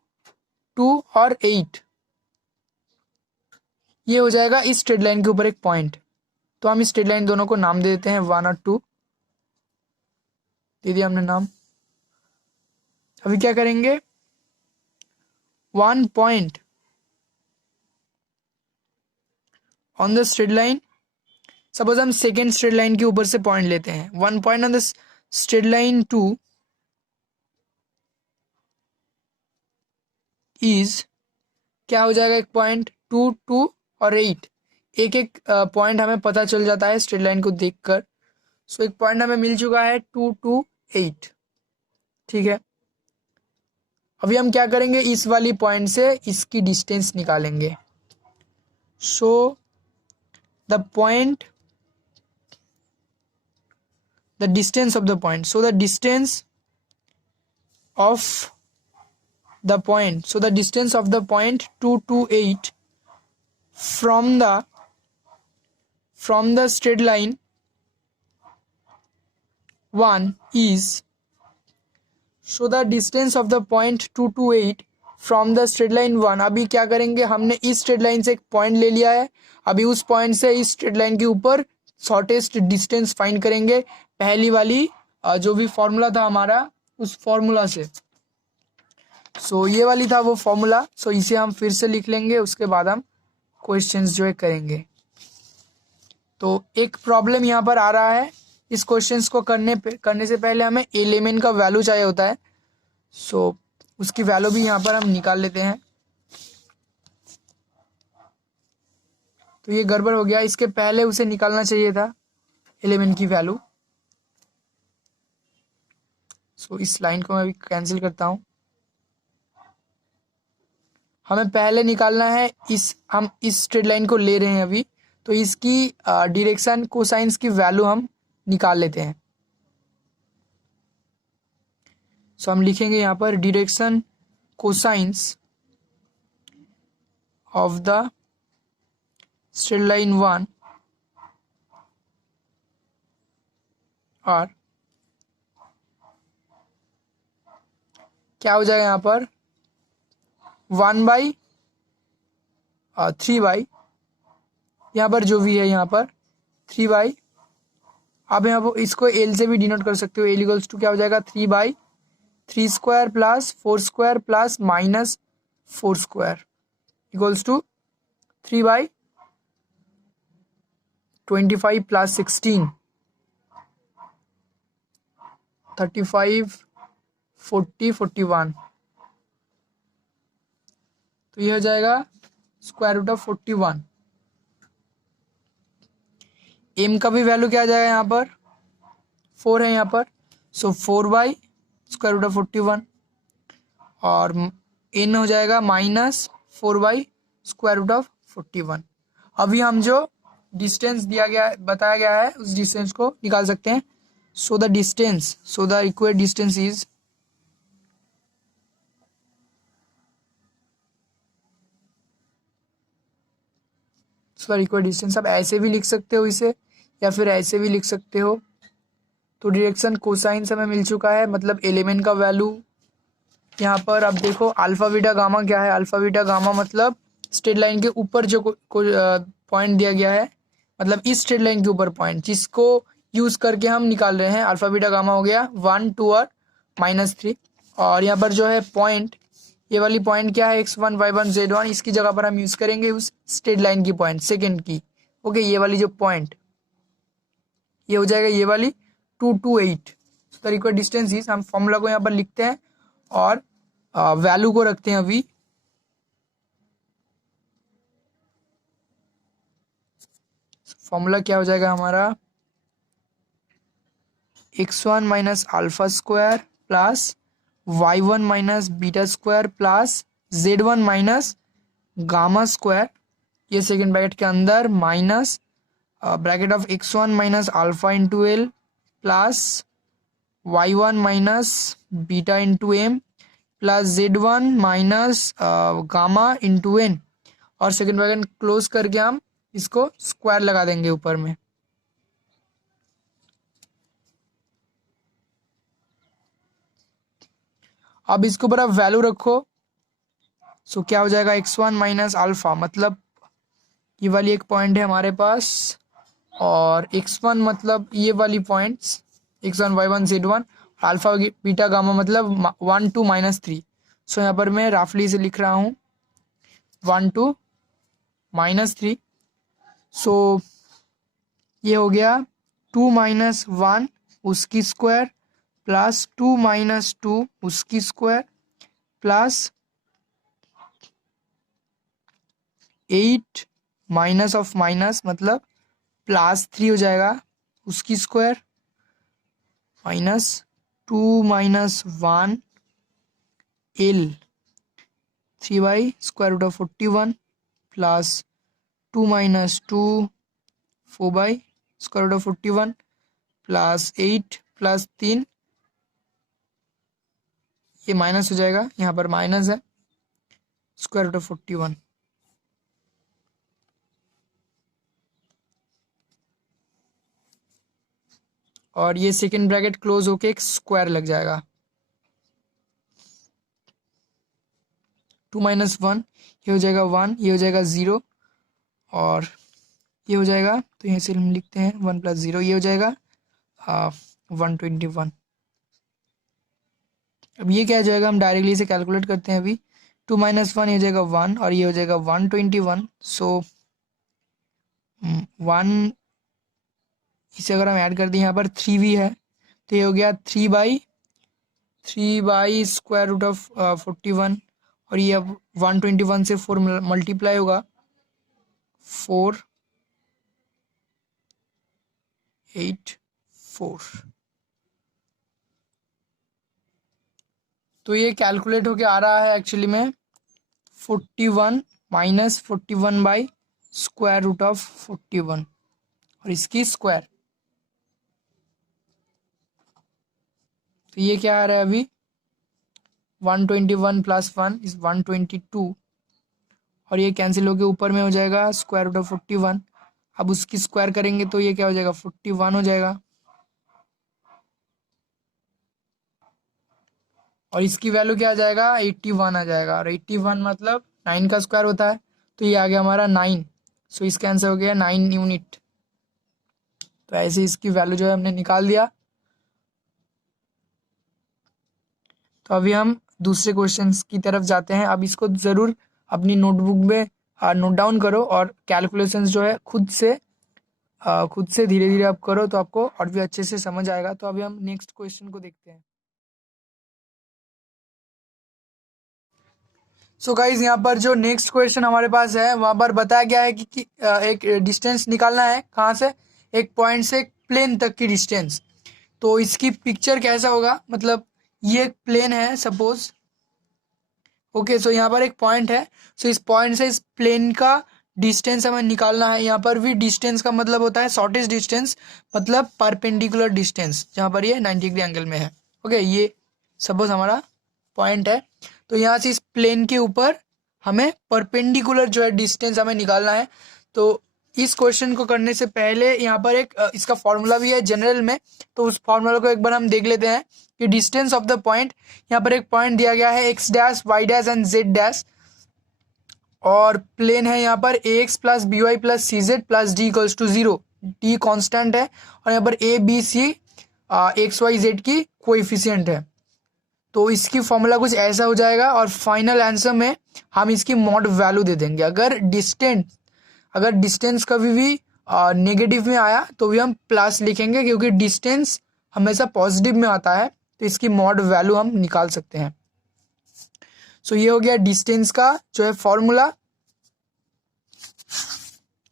2 और 8, ये हो जाएगा इस स्ट्रेट लाइन के ऊपर एक पॉइंट। तो हम इस स्ट्रेट लाइन दोनों को नाम दे देते हैं 1 और 2, दे दिया हमने नाम। अभी क्या करेंगे, 1 point on the straight line, suppose हम सेकेंड स्ट्रेट लाइन के ऊपर से पॉइंट लेते हैं, 1 point on the straight line 2 is, क्या हो जाएगा, एक पॉइंट 2 2 और 8, एक एक पॉइंट हमें पता चल जाता है स्ट्रेट लाइन को देखकर। सो एक पॉइंट हमें मिल चुका है 2 2 8, ठीक है। अभी हम क्या करेंगे, इस वाली पॉइंट से इसकी डिस्टेंस निकालेंगे। So the point, the distance of the point, so the distance of the point, so the distance of the point 2 to 8 from the straight line 1 is, so the distance of the point 2 to 8 from the straight line 1। अभी क्या करेंगे, हमने इस straight line से एक point ले लिया है, अभी उस पॉइंट से इस स्ट्रेट लाइन के ऊपर शॉर्टेस्ट डिस्टेंस फाइंड करेंगे, पहली वाली जो भी फॉर्मूला था हमारा उस फॉर्मूला से। सो ये वाली था वो फॉर्मूला। सो इसे हम फिर से लिख लेंगे, उसके बाद हम क्वेश्चंस जो है करेंगे। तो एक प्रॉब्लम यहाँ पर आ रहा है, इस क्वेश्चंस को करने से पहले हमें एलिमेंट का वैल्यू चाहिए होता है। सो उसकी वैल्यू भी यहाँ पर हम निकाल लेते हैं। तो ये गड़बड़ हो गया, इसके पहले उसे निकालना चाहिए था एलिमेंट की वैल्यू। सो इस लाइन को मैं अभी कैंसिल करता हूँ। हमें पहले निकालना है हम इस स्ट्रेट लाइन को ले रहे हैं अभी, तो इसकी डायरेक्शन कोसाइंस की वैल्यू हम निकाल लेते हैं। सो हम लिखेंगे यहाँ पर direction cosines of the straight line 1 और क्या हो जाएगा यहाँ पर 1/3 यहाँ पर जो भी है यहाँ पर 3/, आप यहाँ पर इसको एल से भी डिनोट कर सकते हो। एल इक्वल्स टू क्या हो जाएगा 3/3 square plus 4 square plus minus 4 square equals to 3/25 plus 16 35 40 41। तो यह हो जाएगा स्क्वायर रूट ऑफ 41। एम का भी वैल्यू क्या आ जाएगा यहाँ पर 4 है यहाँ पर, सो 4 स्क्वायर रूट ऑफ 41 और एन हो जाएगा -4 स्क्वायर रूट ऑफ 41। अभी हम जो डिस्टेंस बताया गया है उस डिस्टेंस को निकाल सकते हैं। So the required distance is, required distance आप ऐसे भी लिख सकते हो इसे, या फिर ऐसे भी लिख सकते हो। तो डायरेक्शन कोसाइंस हमें मिल चुका है, मतलब एलिमेंट का वैल्यू यहाँ पर अब देखो अल्फा बीटा गामा क्या है। अल्फा बीटा गामा मतलब स्ट्रेट लाइन के ऊपर जो पॉइंट दिया गया है, मतलब इस स्ट्रेट लाइन के ऊपर पॉइंट जिसको यूज करके हम निकाल रहे हैं। अल्फा बीटा गामा हो गया 1 2 और -3। और यहाँ पर जो है पॉइंट, ये वाली पॉइंट क्या है x1 y1 z1, इसकी जगह पर हम यूज करेंगे उस स्ट्रेट लाइन की पॉइंट सेकंड की। ओके, ये वाली जो पॉइंट ये हो जाएगा ये वाली 2 to 8। The required distance is, हम फॉर्मूला को यहाँ पर लिखते हैं और वैल्यू को रखते हैं अभी। फॉर्मूला क्या हो जाएगा हमारा x1 minus alpha square plus y1 minus beta square plus z1 minus gamma square, ये सेकेंड ब्रैकेट के अंदर minus bracket of x1 minus alpha into L plus y1 minus beta into M plus z1 minus gamma into N, और second bracket close करके हम इसको square लगा देंगे ऊपर में। अब इसके ऊपर आप वैल्यू रखो। सो क्या हो जाएगा x1 माइनस अल्फा, मतलब ये वाली एक पॉइंट है हमारे पास, और x1 मतलब ये वाली points x1 y1 z1, alpha beta gamma मतलब 1 2 -3। सो यहाँ पर मैं राफली से लिख रहा हूँ 1 2 -3। सो ये हो गया 2 - 1 उसकी स्क्वायर प्लस 2 - 2 उसकी square plus 8 minus of minus मतलब +3 हो जाएगा उसकी square minus 2 - 1 L 3/√41 plus 2 - 2 4/√41 plus 8 plus 3, ये माइनस हो जाएगा, यहाँ पर माइनस है, √41। और ये सेकेंड ब्रैकेट क्लोज होके एक स्क्वायर लग जाएगा। 2 - 1 ये हो जाएगा 1, ये हो जाएगा 0, और ये हो जाएगा, तो यहाँ से हम लिखते हैं 1 + 0, ये हो जाएगा 121। अब ये क्या हो जाएगा, हम डायरेक्टली इसे कैलकुलेट करते हैं अभी। 2 - 1 ये हो जाएगा 1, और ये हो जाएगा 121। सो 1 इसे अगर हम ऐड कर दें, यहाँ पर 3 भी है, तो ये हो गया 3/√41, और ये अब 121 से 4 मल्टीप्लाई होगा, 4 8 4। तो ये कैलकुलेट होके आ रहा है एक्चुअली में 41 - 41/√41, और इसकी स्क्वायर। तो ये क्या आ रहा है अभी, 121 + 1 इज 122, और ये कैंसिल होके ऊपर में हो जाएगा √41। अब उसकी स्क्वायर करेंगे तो ये क्या हो जाएगा, 41 हो जाएगा, और इसकी वैल्यू क्या आ जाएगा, 81 आ जाएगा, और 81 मतलब 9 का स्क्वायर होता है, तो ये आ गया हमारा 9। सो इसका आंसर हो गया 9 यूनिट। तो ऐसे इसकी वैल्यू जो है हमने निकाल दिया। तो अभी हम दूसरे क्वेश्चन की तरफ जाते हैं। अब इसको ज़रूर अपनी नोटबुक में नोट डाउन करो, और कैलकुलेशंस जो है खुद से धीरे धीरे आप करो, तो आपको और भी अच्छे से समझ आएगा। तो अभी हम नेक्स्ट क्वेश्चन को देखते हैं। सो गाइज, यहाँ पर जो नेक्स्ट क्वेश्चन हमारे पास है, वहाँ पर बताया गया है कि एक डिस्टेंस निकालना है, कहाँ से, एक पॉइंट से एक प्लेन तक की डिस्टेंस। तो इसकी पिक्चर कैसा होगा, मतलब ये एक प्लेन है सपोज, ओके। सो यहाँ पर एक पॉइंट है, सो इस पॉइंट से इस प्लेन का डिस्टेंस हमें निकालना है। यहाँ पर भी डिस्टेंस का मतलब होता है शॉर्टेस्ट डिस्टेंस, मतलब परपेंडिकुलर डिस्टेंस, जहाँ पर ये 90 डिग्री एंगल में है, ओके। ये सपोज हमारा पॉइंट है, तो यहाँ से इस प्लेन के ऊपर हमें परपेंडिकुलर जो है डिस्टेंस हमें निकालना है। तो इस क्वेश्चन को करने से पहले यहाँ पर एक इसका फॉर्मूला भी है जनरल में, तो उस फॉर्मूला को एक बार हम देख लेते हैं कि डिस्टेंस ऑफ द पॉइंट, यहाँ पर एक पॉइंट दिया गया है x dash y dash and z dash, और प्लेन है यहाँ पर ax plus B Y plus C Z plus D equals to 0। D constant है, और यहाँ पर A B C X Y Z की कोएफिशिएंट है। तो इसकी फॉर्मूला कुछ ऐसा हो जाएगा, और फाइनल आंसर में हम इसकी मॉड वैल्यू दे देंगे। अगर डिस्टेंस कभी भी नेगेटिव में आया तो भी हम प्लस लिखेंगे, क्योंकि डिस्टेंस हमेशा पॉजिटिव में आता है, तो इसकी मॉड वैल्यू हम निकाल सकते हैं। सो ये हो गया डिस्टेंस का जो है फॉर्मूला।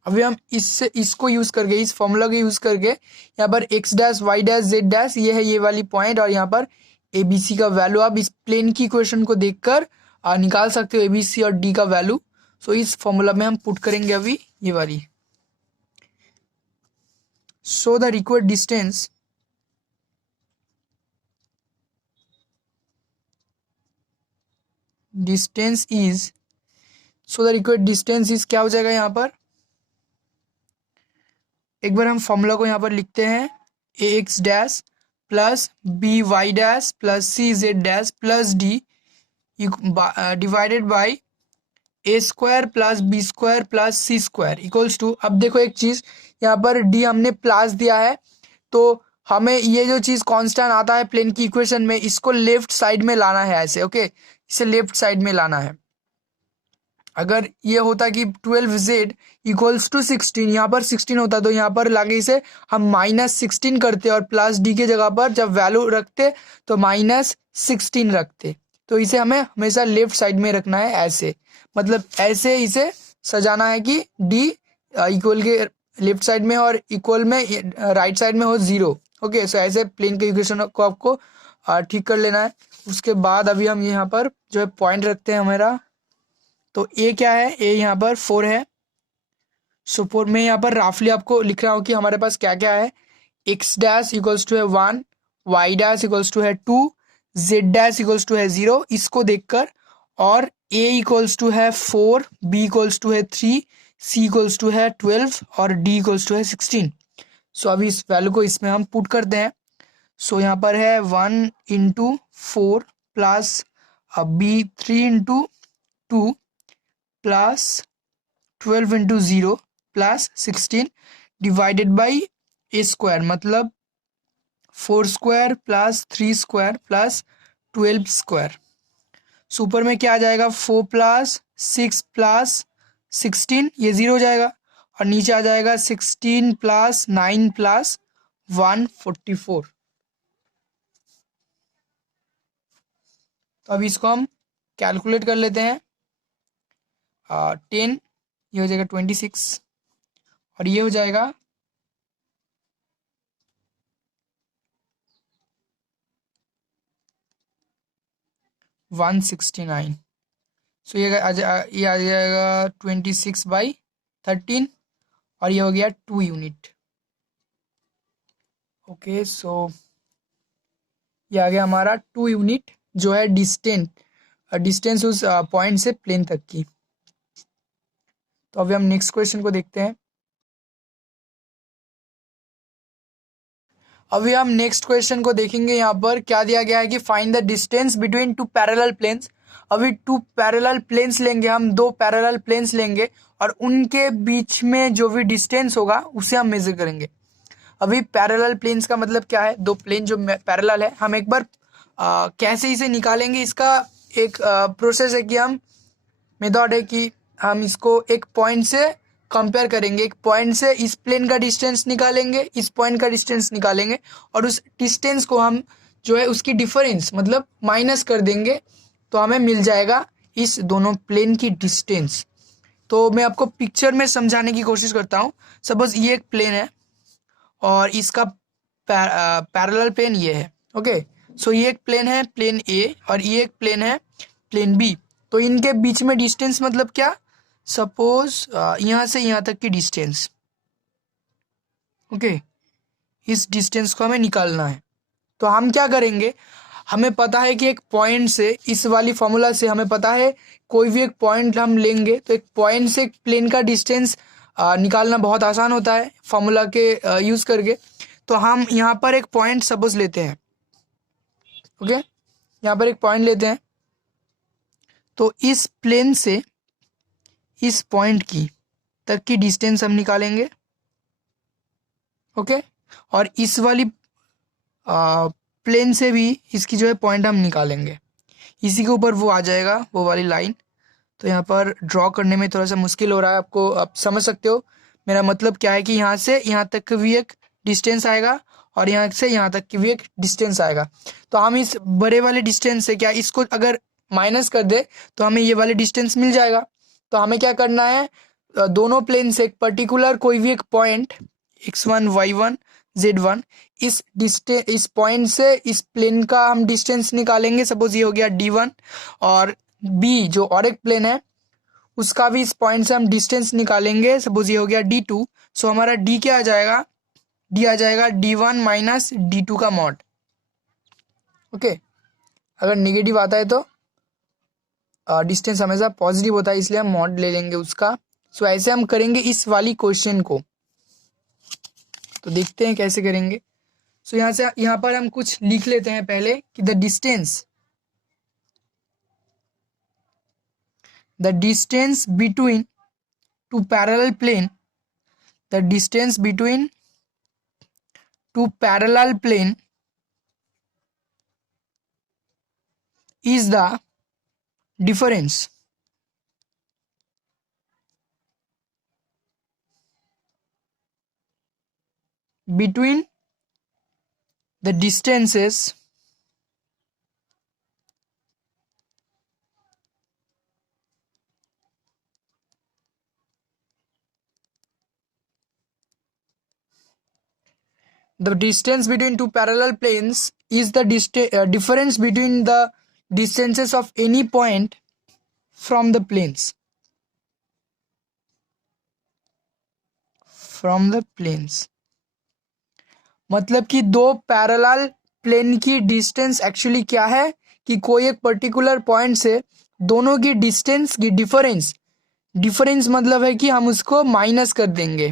अभी हम इसको यूज करके, इस फॉर्मूला को यूज करके, यहाँ पर X dash Y dash Z dash ये है ये वाली पॉइंट, और यहाँ पर एबीसी का वैल्यू आप इस प्लेन की इक्वेशन को देखकर निकाल सकते हो, एबीसी और डी का वैल्यू। सो इस फॉर्मूला में हम पुट करेंगे अभी ये वाली। So the required distance is, so the required distance is क्या हो जाएगा, यहाँ पर एक बार हम फॉर्मूला को यहाँ पर लिखते हैं, A X dash plus B Y dash plus C Z dash plus D divided by A square plus B square plus C square equals to, अब देखो एक चीज, यहाँ पर डी हमने प्लस दिया है, तो हमें ये जो चीज कांस्टेंट आता है प्लेन की इक्वेशन में, इसको लेफ्ट साइड में लाना है ऐसे, ओके, इसे लेफ्ट साइड में लाना है। अगर ये होता कि 12z इक्वल्स टू 16, यहाँ पर 16 होता तो यहाँ पर लाके इसे हम -16 करते और प्लस डी के जगह पर जब वैल्यू रखते तो -16 रखते। तो इसे हमें हमेशा लेफ्ट साइड में रखना है ऐसे, मतलब ऐसे इसे सजाना है कि डी इक्वल के लेफ्ट साइड में और इक्वल में राइट साइड में हो 0। ओके, सो ऐसे प्लेन के इक्वेशन को आपको ठीक कर लेना है। उसके बाद अभी हम यहाँ पर जो है पॉइंट रखते हैं हमारा, तो ए क्या है, ए यहाँ पर 4 है। सो 4 में यहाँ पर राफली आपको लिख रहा हूँ कि हमारे पास क्या क्या है, एक्स डैश इक्वल्स टू है 1, वाई डैश इक्वल्स टू है 2, जेड डैश इक्वल्स टू है 0, इसको देखकर, और ए इक्वल्स टू है 4, बी इक्वल्स टू है 3, सी इक्वल्स टू है 12 और डी इक्वल्स टू है 16। सो अभी इस वैल्यू को इसमें हम पुट करते हैं। सो यहाँ पर है 1 into 4 plus B 3 into 2 plus 12 into 0 plus 16 divided by A square, मतलब 4 square plus 3 square plus 12 square. Super में क्या आ जाएगा, 4 प्लस 6 प्लस 16, ये 0 हो जाएगा, और नीचे आ जाएगा 16 प्लस 9 प्लस 144। तो अभी इसको हम कैलकुलेट कर लेते हैं। 10, ये हो जाएगा 26, और ये हो जाएगा 169। सो ये आ जाएगा 26/13, और ये हो गया 2 यूनिट। ओके, सो ये आ गया हमारा 2 यूनिट जो है डिस्टेंस उस पॉइंट से प्लेन तक की। तो अभी हम नेक्स्ट क्वेश्चन को देखते हैं। अभी हम नेक्स्ट क्वेश्चन को देखेंगे। यहाँ पर क्या दिया गया है कि find the distance between 2 parallel planes. अभी 2 पैरेलल प्लेन्स लेंगे हम, 2 पैरेलल प्लेन्स लेंगे और उनके बीच में जो भी डिस्टेंस होगा उसे हम मेजर करेंगे। अभी पैरेलल प्लेन्स का मतलब क्या है, 2 प्लेन जो पैरेलल है, हम एक बार कैसे इसे निकालेंगे, इसका एक प्रोसेस है कि हम मेथड है कि हम इसको एक पॉइंट से कंपेयर करेंगे, एक पॉइंट से इस प्लेन का डिस्टेंस निकालेंगे, इस पॉइंट का डिस्टेंस निकालेंगे, और उस डिस्टेंस को हम जो है उसकी डिफरेंस मतलब माइनस कर देंगे, तो हमें मिल जाएगा इस दोनों प्लेन की डिस्टेंस। तो मैं आपको पिक्चर में समझाने की कोशिश करता हूँ। सपोज ये एक प्लेन है और इसका पैरेलल प्लेन ये है। ओके, सो ये एक प्लेन है, प्लेन ए, और ये एक प्लेन है, प्लेन बी। तो इनके बीच में डिस्टेंस मतलब क्या, सपोज यहाँ से यहाँ तक की डिस्टेंस। ओके, इस डिस्टेंस को हमें निकालना है। तो हम क्या करेंगे, हमें पता है कि एक पॉइंट से, इस वाली फॉर्मूला से हमें पता है कोई भी एक पॉइंट हम लेंगे तो एक पॉइंट से एक प्लेन का डिस्टेंस निकालना बहुत आसान होता है फॉर्मूला के यूज करके। तो हम यहाँ पर एक पॉइंट सपोज लेते हैं। ओके, यहाँ पर एक पॉइंट लेते हैं, तो इस प्लेन से इस पॉइंट की तक की डिस्टेंस हम निकालेंगे। ओके, और इस वाली प्लेन से भी इसकी जो है पॉइंट हम निकालेंगे। इसी के ऊपर वो आ जाएगा, वो वाली लाइन। तो यहाँ पर ड्रॉ करने में थोड़ा सा मुश्किल हो रहा है आपको, आप समझ सकते हो मेरा मतलब क्या है कि यहाँ से यहाँ तक भी एक डिस्टेंस आएगा और यहाँ से यहाँ तक की भी एक डिस्टेंस आएगा। तो हम इस बड़े वाले डिस्टेंस से क्या, इसको अगर माइनस कर दे तो हमें ये वाले डिस्टेंस मिल जाएगा। तो हमें क्या करना है, दोनों प्लेन से एक पर्टिकुलर कोई भी एक पॉइंट x1 y1 z1, इस पॉइंट से इस प्लेन का हम डिस्टेंस निकालेंगे। सपोज ये हो गया d1, और b जो और एक प्लेन है उसका भी इस पॉइंट से हम डिस्टेंस निकालेंगे। सपोज ये हो गया d2। सो हमारा d क्या आ जाएगा, d आ जाएगा d1 माइनस d2 का मॉड। ओके, अगर नेगेटिव आता है तो डिस्टेंस हमेशा पॉजिटिव होता है, इसलिए हम मॉड ले लेंगे उसका। सो ऐसे हम करेंगे इस वाली क्वेश्चन को। तो देखते हैं कैसे करेंगे। सो यहाँ पर हम कुछ लिख लेते हैं पहले कि the the distance between two parallel plane, the distance between two parallel plane is the difference between the distances the distance between two parallel planes is the difference between the distances of any point from the planes, from the planes। मतलब कि दो parallel plane की distance actually क्या है कि कोई एक particular point से दोनों की डिस्टेंस की डिफरेंस, डिफरेंस मतलब है कि हम उसको माइनस कर देंगे।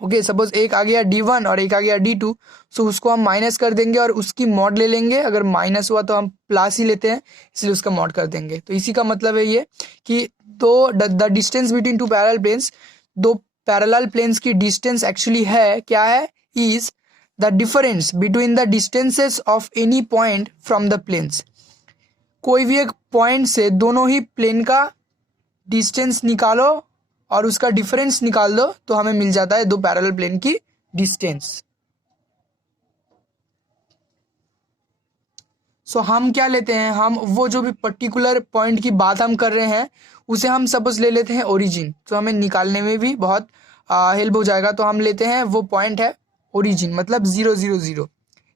ओके, सपोज एक आ गया d1 और एक आ गया d2, सो उसको हम माइनस कर देंगे और उसकी मॉड ले लेंगे। अगर माइनस हुआ तो हम प्लस ही लेते हैं, इसलिए उसका मॉड कर देंगे। तो इसी का मतलब है ये कि दो the distance between two parallel planes, दो पैरेलल प्लेन्स की डिस्टेंस एक्चुअली है क्या है, is the difference between the distances of any point from the planes. कोई भी एक पॉइंट से दोनों ही प्लेन का डिस्टेंस निकालो और उसका डिफरेंस निकाल दो तो हमें मिल जाता है दो पैरेलल प्लेन की डिस्टेंस। सो हम क्या लेते हैं, हम वो जो भी पर्टिकुलर पॉइंट की बात हम कर रहे हैं उसे हम सपोज ले लेते हैं ओरिजिन, तो हमें निकालने में भी बहुत हेल्प हो जाएगा। तो हम लेते हैं वो पॉइंट है ओरिजिन, मतलब 0 0 0।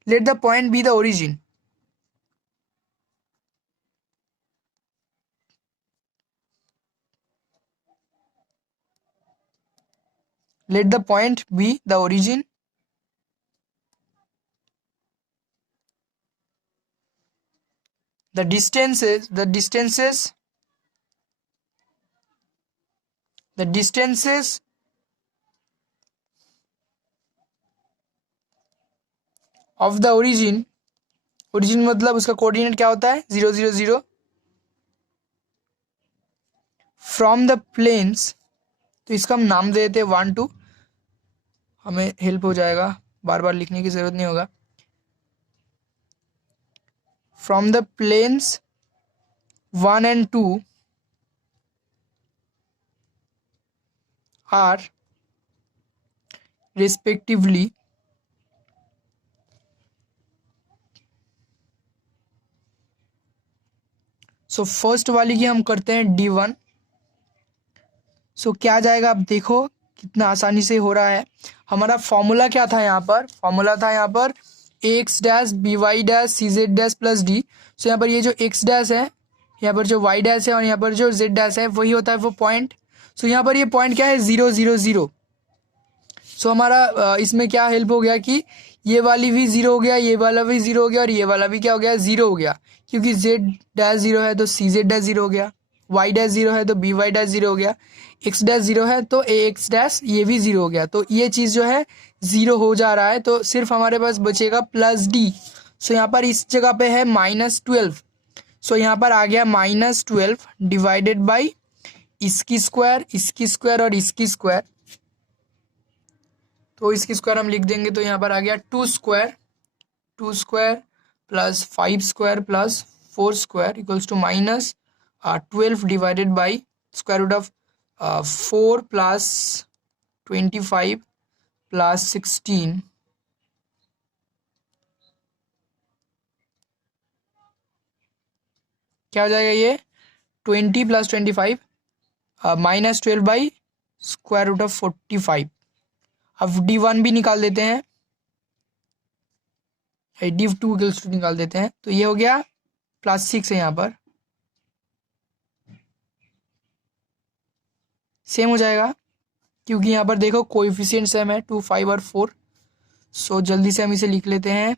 Let the point be the origin. Let the point be the origin. The distances of the origin, origin मतलब उसका कोऑर्डिनेट क्या होता है 0 0 0 from the planes। तो इसका हम नाम दे देते हैं 1 2, हमें हेल्प हो जाएगा, बार बार लिखने की जरूरत नहीं होगा। From the planes 1 and 2 are respectively so first वाली की हम करते हैं d1। सो क्या आ जाएगा, अब देखो कितना आसानी से हो रहा है। हमारा फॉर्मूला क्या था यहाँ पर, फॉर्मूला था यहाँ पर X dash B Y dash C Z dash plus D. So यहाँ पर ये जो एक्स डैश है, यहाँ पर जो वाई डैश है और यहाँ पर जो जेड डैश है, वही होता है वो पॉइंट। सो यहाँ पर ये पॉइंट क्या है 0 0 0। सो हमारा इसमें क्या हेल्प हो गया कि ये वाली भी 0 हो गया, ये वाला भी 0 हो गया और ये वाला भी क्या हो गया 0 हो गया, क्योंकि जेड डैश 0 है तो सी जेड डैश 0 हो गया, वाई डैश 0 है तो बी वाई डैश 0 हो गया, एक्स डैश 0 है तो ए एक्स डैश ये भी 0 हो गया। तो ये चीज़ जो है 0 हो जा रहा है, तो सिर्फ हमारे पास बचेगा प्लस डी। सो यहाँ पर इस जगह पे है -12। सो यहाँ पर आ गया -12 डिवाइडेड बाई इसकी स्क्वायर और इसकी स्क्वायर। तो इसकी स्क्वायर हम लिख देंगे, तो यहाँ पर आ गया 2 square plus 5 square plus 4 square equals to -12 divided by square root of 4 plus 25 plus 16। क्या हो जाएगा ये 20 plus 25 -12 by square root of 45। अब d1 भी निकाल देते हैं, d2 इक्वल्स टू निकाल देते हैं, तो ये हो गया +6 है यहाँ पर, सेम हो जाएगा क्योंकि यहाँ पर देखो कोएफिशिएंट सेम है 2 5 और 4। सो जल्दी से हम इसे लिख लेते हैं।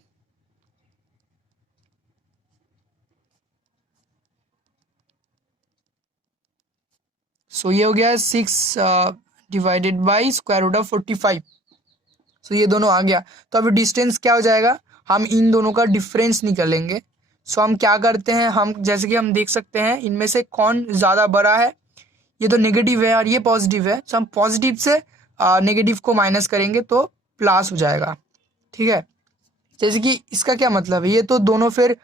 सो ये हो गया 6 divided by square root of 45। So ये दोनों आ गया। तो अब डिस्टेंस क्या हो जाएगा, हम इन दोनों का डिफरेंस निकालेंगे। सो हम क्या करते हैं, हम जैसे कि हम देख सकते हैं इनमें से कौन ज़्यादा बड़ा है। ये तो नेगेटिव है और ये पॉजिटिव है, सो हम पॉजिटिव से नेगेटिव को माइनस करेंगे तो प्लस हो जाएगा। ठीक है, जैसे कि इसका क्या मतलब है, ये तो दोनों फिर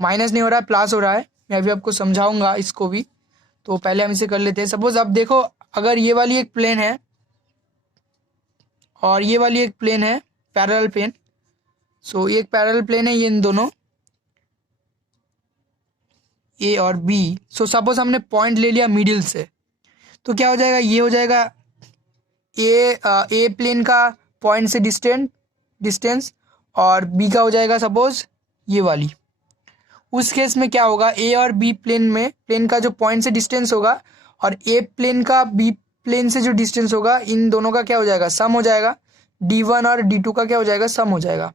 माइनस नहीं हो रहा है, प्लस हो रहा है। मैं अभी आपको समझाऊंगा इसको भी, तो पहले हम इसे कर लेते हैं। सपोज अब देखो, अगर ये वाली एक प्लेन है और ये वाली एक प्लेन है, पैरेलल प्लेन। सो ये एक पैरेलल प्लेन है, ये इन दोनों ए और बी। सो सपोज हमने पॉइंट ले लिया मिडिल से, तो क्या हो जाएगा, ये हो जाएगा ए प्लेन का पॉइंट से डिस्टेंस और बी का हो जाएगा सपोज ये वाली। उस केस में क्या होगा, ए और बी प्लेन का जो पॉइंट से डिस्टेंस होगा और ए प्लेन का बी प्लेन से जो डिस्टेंस होगा, इन दोनों का क्या हो जाएगा, सम हो जाएगा। D1 और D2 का क्या हो जाएगा, सम हो जाएगा।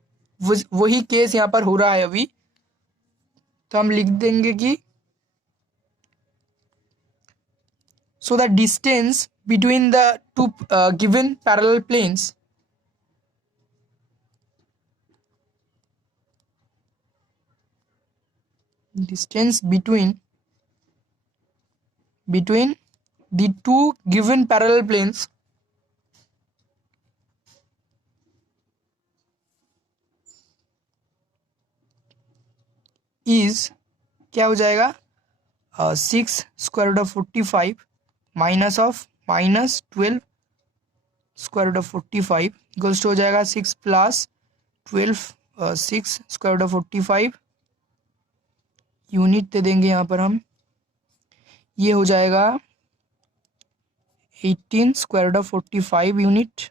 वही केस यहाँ पर हो रहा है अभी। तो हम लिख देंगे कि so the distance between the two given parallel planes distance between the two given parallel planes is क्या हो जाएगा, 6 square root of 45 minus of -12 square root of 45 equals to हो जाएगा 6 plus 12 6 square root of 45 unit दे देंगे यहाँ पर हम, ये हो जाएगा 18 स्क्वायर रूट ऑफ 45 यूनिट।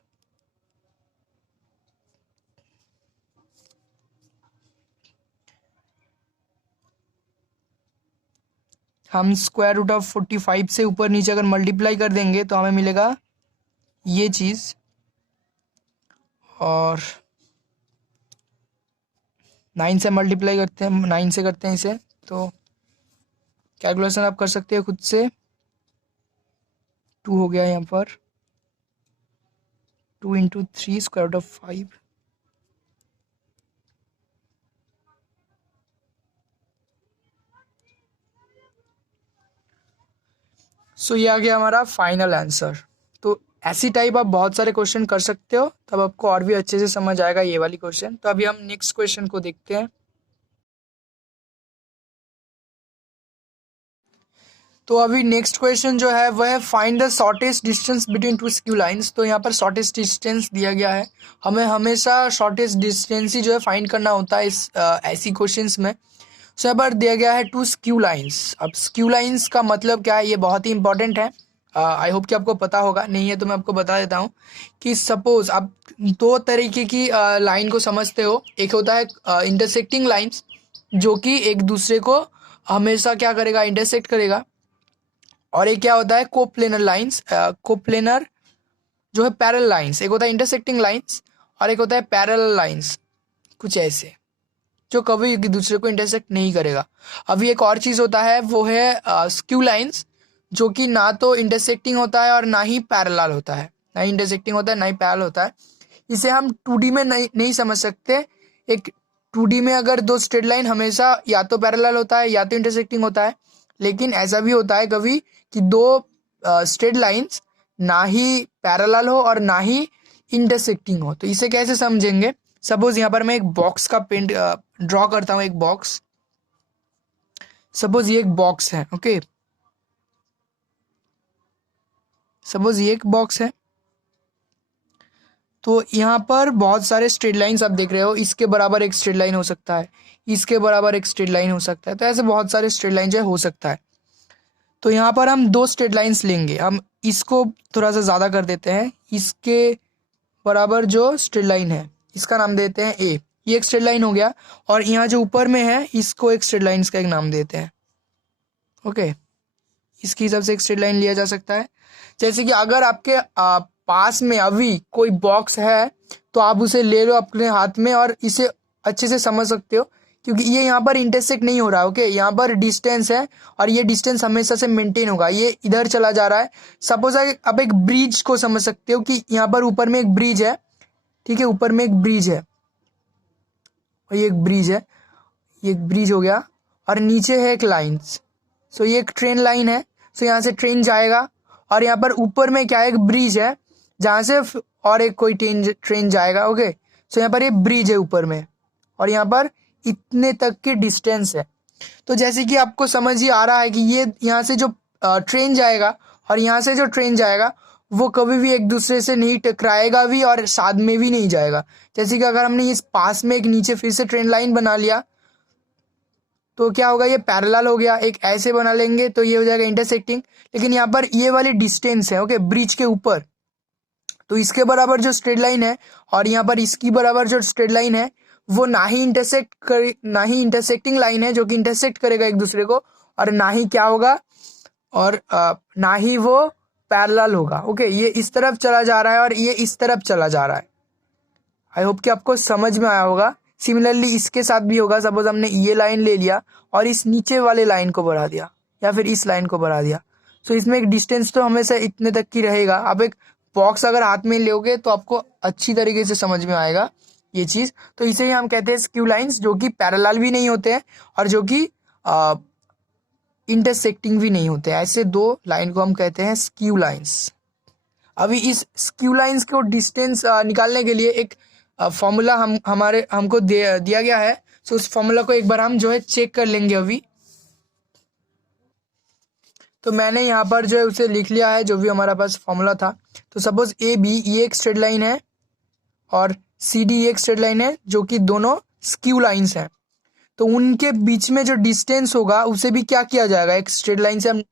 हम स्क्वायर रूट ऑफ 45 से ऊपर नीचे अगर मल्टीप्लाई कर देंगे तो हमें मिलेगा ये चीज़, और 9 से मल्टीप्लाई करते हैं, 9 से करते हैं इसे, तो कैलकुलेशन आप कर सकते हैं खुद से। 2 हो गया यहाँ पर, 2 × 3 स्क्वायर रूट ऑफ 5। सो ये आ गया हमारा फाइनल आंसर। तो ऐसी टाइप आप बहुत सारे क्वेश्चन कर सकते हो, तब आपको और भी अच्छे से समझ आएगा ये वाली क्वेश्चन। तो अभी हम नेक्स्ट क्वेश्चन को देखते हैं। तो अभी नेक्स्ट क्वेश्चन जो है वह है find the shortest distance between to skew lines. तो यहाँ पर शॉर्टेस्ट डिस्टेंस दिया गया है, हमें हमेशा शॉर्टेस्ट डिस्टेंस ही जो है फाइंड करना होता है इस ऐसी क्वेश्चंस में। सो यहाँ पर दिया गया है टू स्क्यू लाइंस। अब स्क्यू लाइंस का मतलब क्या है, ये बहुत ही इंपॉर्टेंट है। आई होप कि आपको पता होगा, नहीं है तो मैं आपको बता देता हूँ कि सपोज आप दो तरीके की लाइन को समझते हो। एक होता है इंटरसेक्टिंग लाइंस, जो कि एक दूसरे को हमेशा क्या करेगा, इंटरसेक्ट करेगा। और एक क्या होता है, कोप्लेनर लाइंस। कोप्लेनर जो है पैरेलल लाइंस, एक होता है इंटरसेक्टिंग लाइंस और एक होता है पैरेलल लाइंस, कुछ ऐसे, जो कभी एक दूसरे को इंटरसेक्ट नहीं करेगा। अभी एक और चीज़ होता है, वो है स्क्यू लाइंस, जो कि ना तो इंटरसेक्टिंग होता है और ना ही पैरेलल होता है, ना ही इंटरसेक्टिंग होता है ना ही पैरेलल होता है। इसे हम 2D में नहीं समझ सकते। एक 2D में अगर दो स्ट्रेट लाइन हमेशा या तो पैरेलल होता है या तो इंटरसेक्टिंग होता है, लेकिन ऐसा भी होता है कभी कि दो स्ट्रेट लाइंस ना ही पैरेलल हो और ना ही इंटरसेक्टिंग हो। तो इसे कैसे समझेंगे, सपोज यहाँ पर मैं एक बॉक्स का पेंट ड्रॉ करता हूँ, एक बॉक्स। सपोज ये एक बॉक्स है, ओके, सपोज ये एक बॉक्स है। तो यहाँ पर बहुत सारे स्ट्रेट लाइंस आप देख रहे हो, इसके बराबर एक स्ट्रेट लाइन हो सकता है, इसके बराबर एक स्ट्रेट लाइन हो सकता है, तो ऐसे बहुत सारे स्ट्रेट लाइन जो है हो सकता है। तो यहाँ पर हम दो स्ट्रेट लाइंस लेंगे, हम इसको थोड़ा सा ज़्यादा कर देते हैं, इसके बराबर जो स्ट्रेट लाइन है इसका नाम देते हैं ए, ये एक स्ट्रेट लाइन हो गया। और यहाँ जो ऊपर में है इसको एक स्ट्रेट लाइन का एक नाम देते हैं, ओके। इसके हिसाब से एक स्ट्रेट लाइन लिया जा सकता है। जैसे कि अगर आपके पास में अभी कोई बॉक्स है तो आप उसे ले लो अपने हाथ में और इसे अच्छे से समझ सकते हो, क्योंकि ये यहाँ पर इंटरसेक्ट नहीं हो रहा है, ओके। यहाँ पर डिस्टेंस है और ये डिस्टेंस हमेशा से मेंटेन होगा, ये इधर चला जा रहा है। सपोज आप एक ब्रिज को समझ सकते हो कि यहाँ पर ऊपर में एक ब्रिज है, ठीक है, ऊपर में एक ब्रिज है और ये एक ब्रिज है। ये एक ब्रिज हो गया और नीचे है एक लाइन। सो ये एक ट्रेन लाइन है। सो यहाँ से ट्रेन जाएगा और यहाँ पर ऊपर में क्या है, एक ब्रिज है जहाँ से और एक कोई ट्रेन ट्रेन जाएगा। ओके, सो यहाँ पर ये ब्रिज है ऊपर में और यहाँ पर इतने तक की डिस्टेंस है। तो जैसे कि आपको समझ ही आ रहा है कि ये यहाँ से जो ट्रेन जाएगा और यहाँ से जो ट्रेन जाएगा वो कभी भी एक दूसरे से नहीं टकराएगा भी और साथ में भी नहीं जाएगा। जैसे कि अगर हमने इस पास में एक नीचे फिर से ट्रेन लाइन बना लिया तो क्या होगा, ये पैरेलल हो गया। एक ऐसे बना लेंगे तो ये हो जाएगा इंटरसेक्टिंग। लेकिन यहाँ पर ये वाली डिस्टेंस है ओके ब्रिज के ऊपर, तो इसके बराबर जो स्ट्रेट लाइन है और यहाँ पर इसकी बराबर जो स्ट्रेट लाइन है वो ना ही इंटरसेक्टिंग लाइन है जो कि इंटरसेक्ट करेगा एक दूसरे को, और ना ही क्या होगा, और ना ही वो पैरेलल होगा। ओके, ये इस तरफ चला जा रहा है और ये इस तरफ चला जा रहा है। आई होप कि आपको समझ में आया होगा। सिमिलरली इसके साथ भी होगा। सपोज हमने ये लाइन ले लिया और इस नीचे वाले लाइन को बढ़ा दिया या फिर इस लाइन को बढ़ा दिया, सो इसमें एक डिस्टेंस तो हमेशा इतने तक की रहेगा। आप एक बॉक्स अगर हाथ में लोगे तो आपको अच्छी तरीके से समझ में आएगा ये चीज। तो इसे ही हम कहते हैं स्क्यू लाइंस, जो कि पैरेलल भी नहीं होते हैं और जो कि इंटरसेक्टिंग भी नहीं होते। ऐसे दो लाइन को हम कहते हैं स्क्यू लाइंस। अभी इस स्क्यू लाइंस को डिस्टेंस निकालने के लिए एक फॉर्मूला हमको दिया गया है। सो उस फॉर्मूला को एक बार हम जो है चेक कर लेंगे अभी। तो मैंने यहाँ पर जो है उसे लिख लिया है, जो भी हमारा पास फॉर्मूला था। तो सपोज ए बी ये एक स्ट्रेट लाइन है और सी डी एक स्ट्रेट लाइन है जो कि दोनों स्क्यू लाइंस हैं। तो उनके बीच में जो डिस्टेंस होगा उसे भी क्या किया जाएगा, एक स्ट्रेट लाइन से हम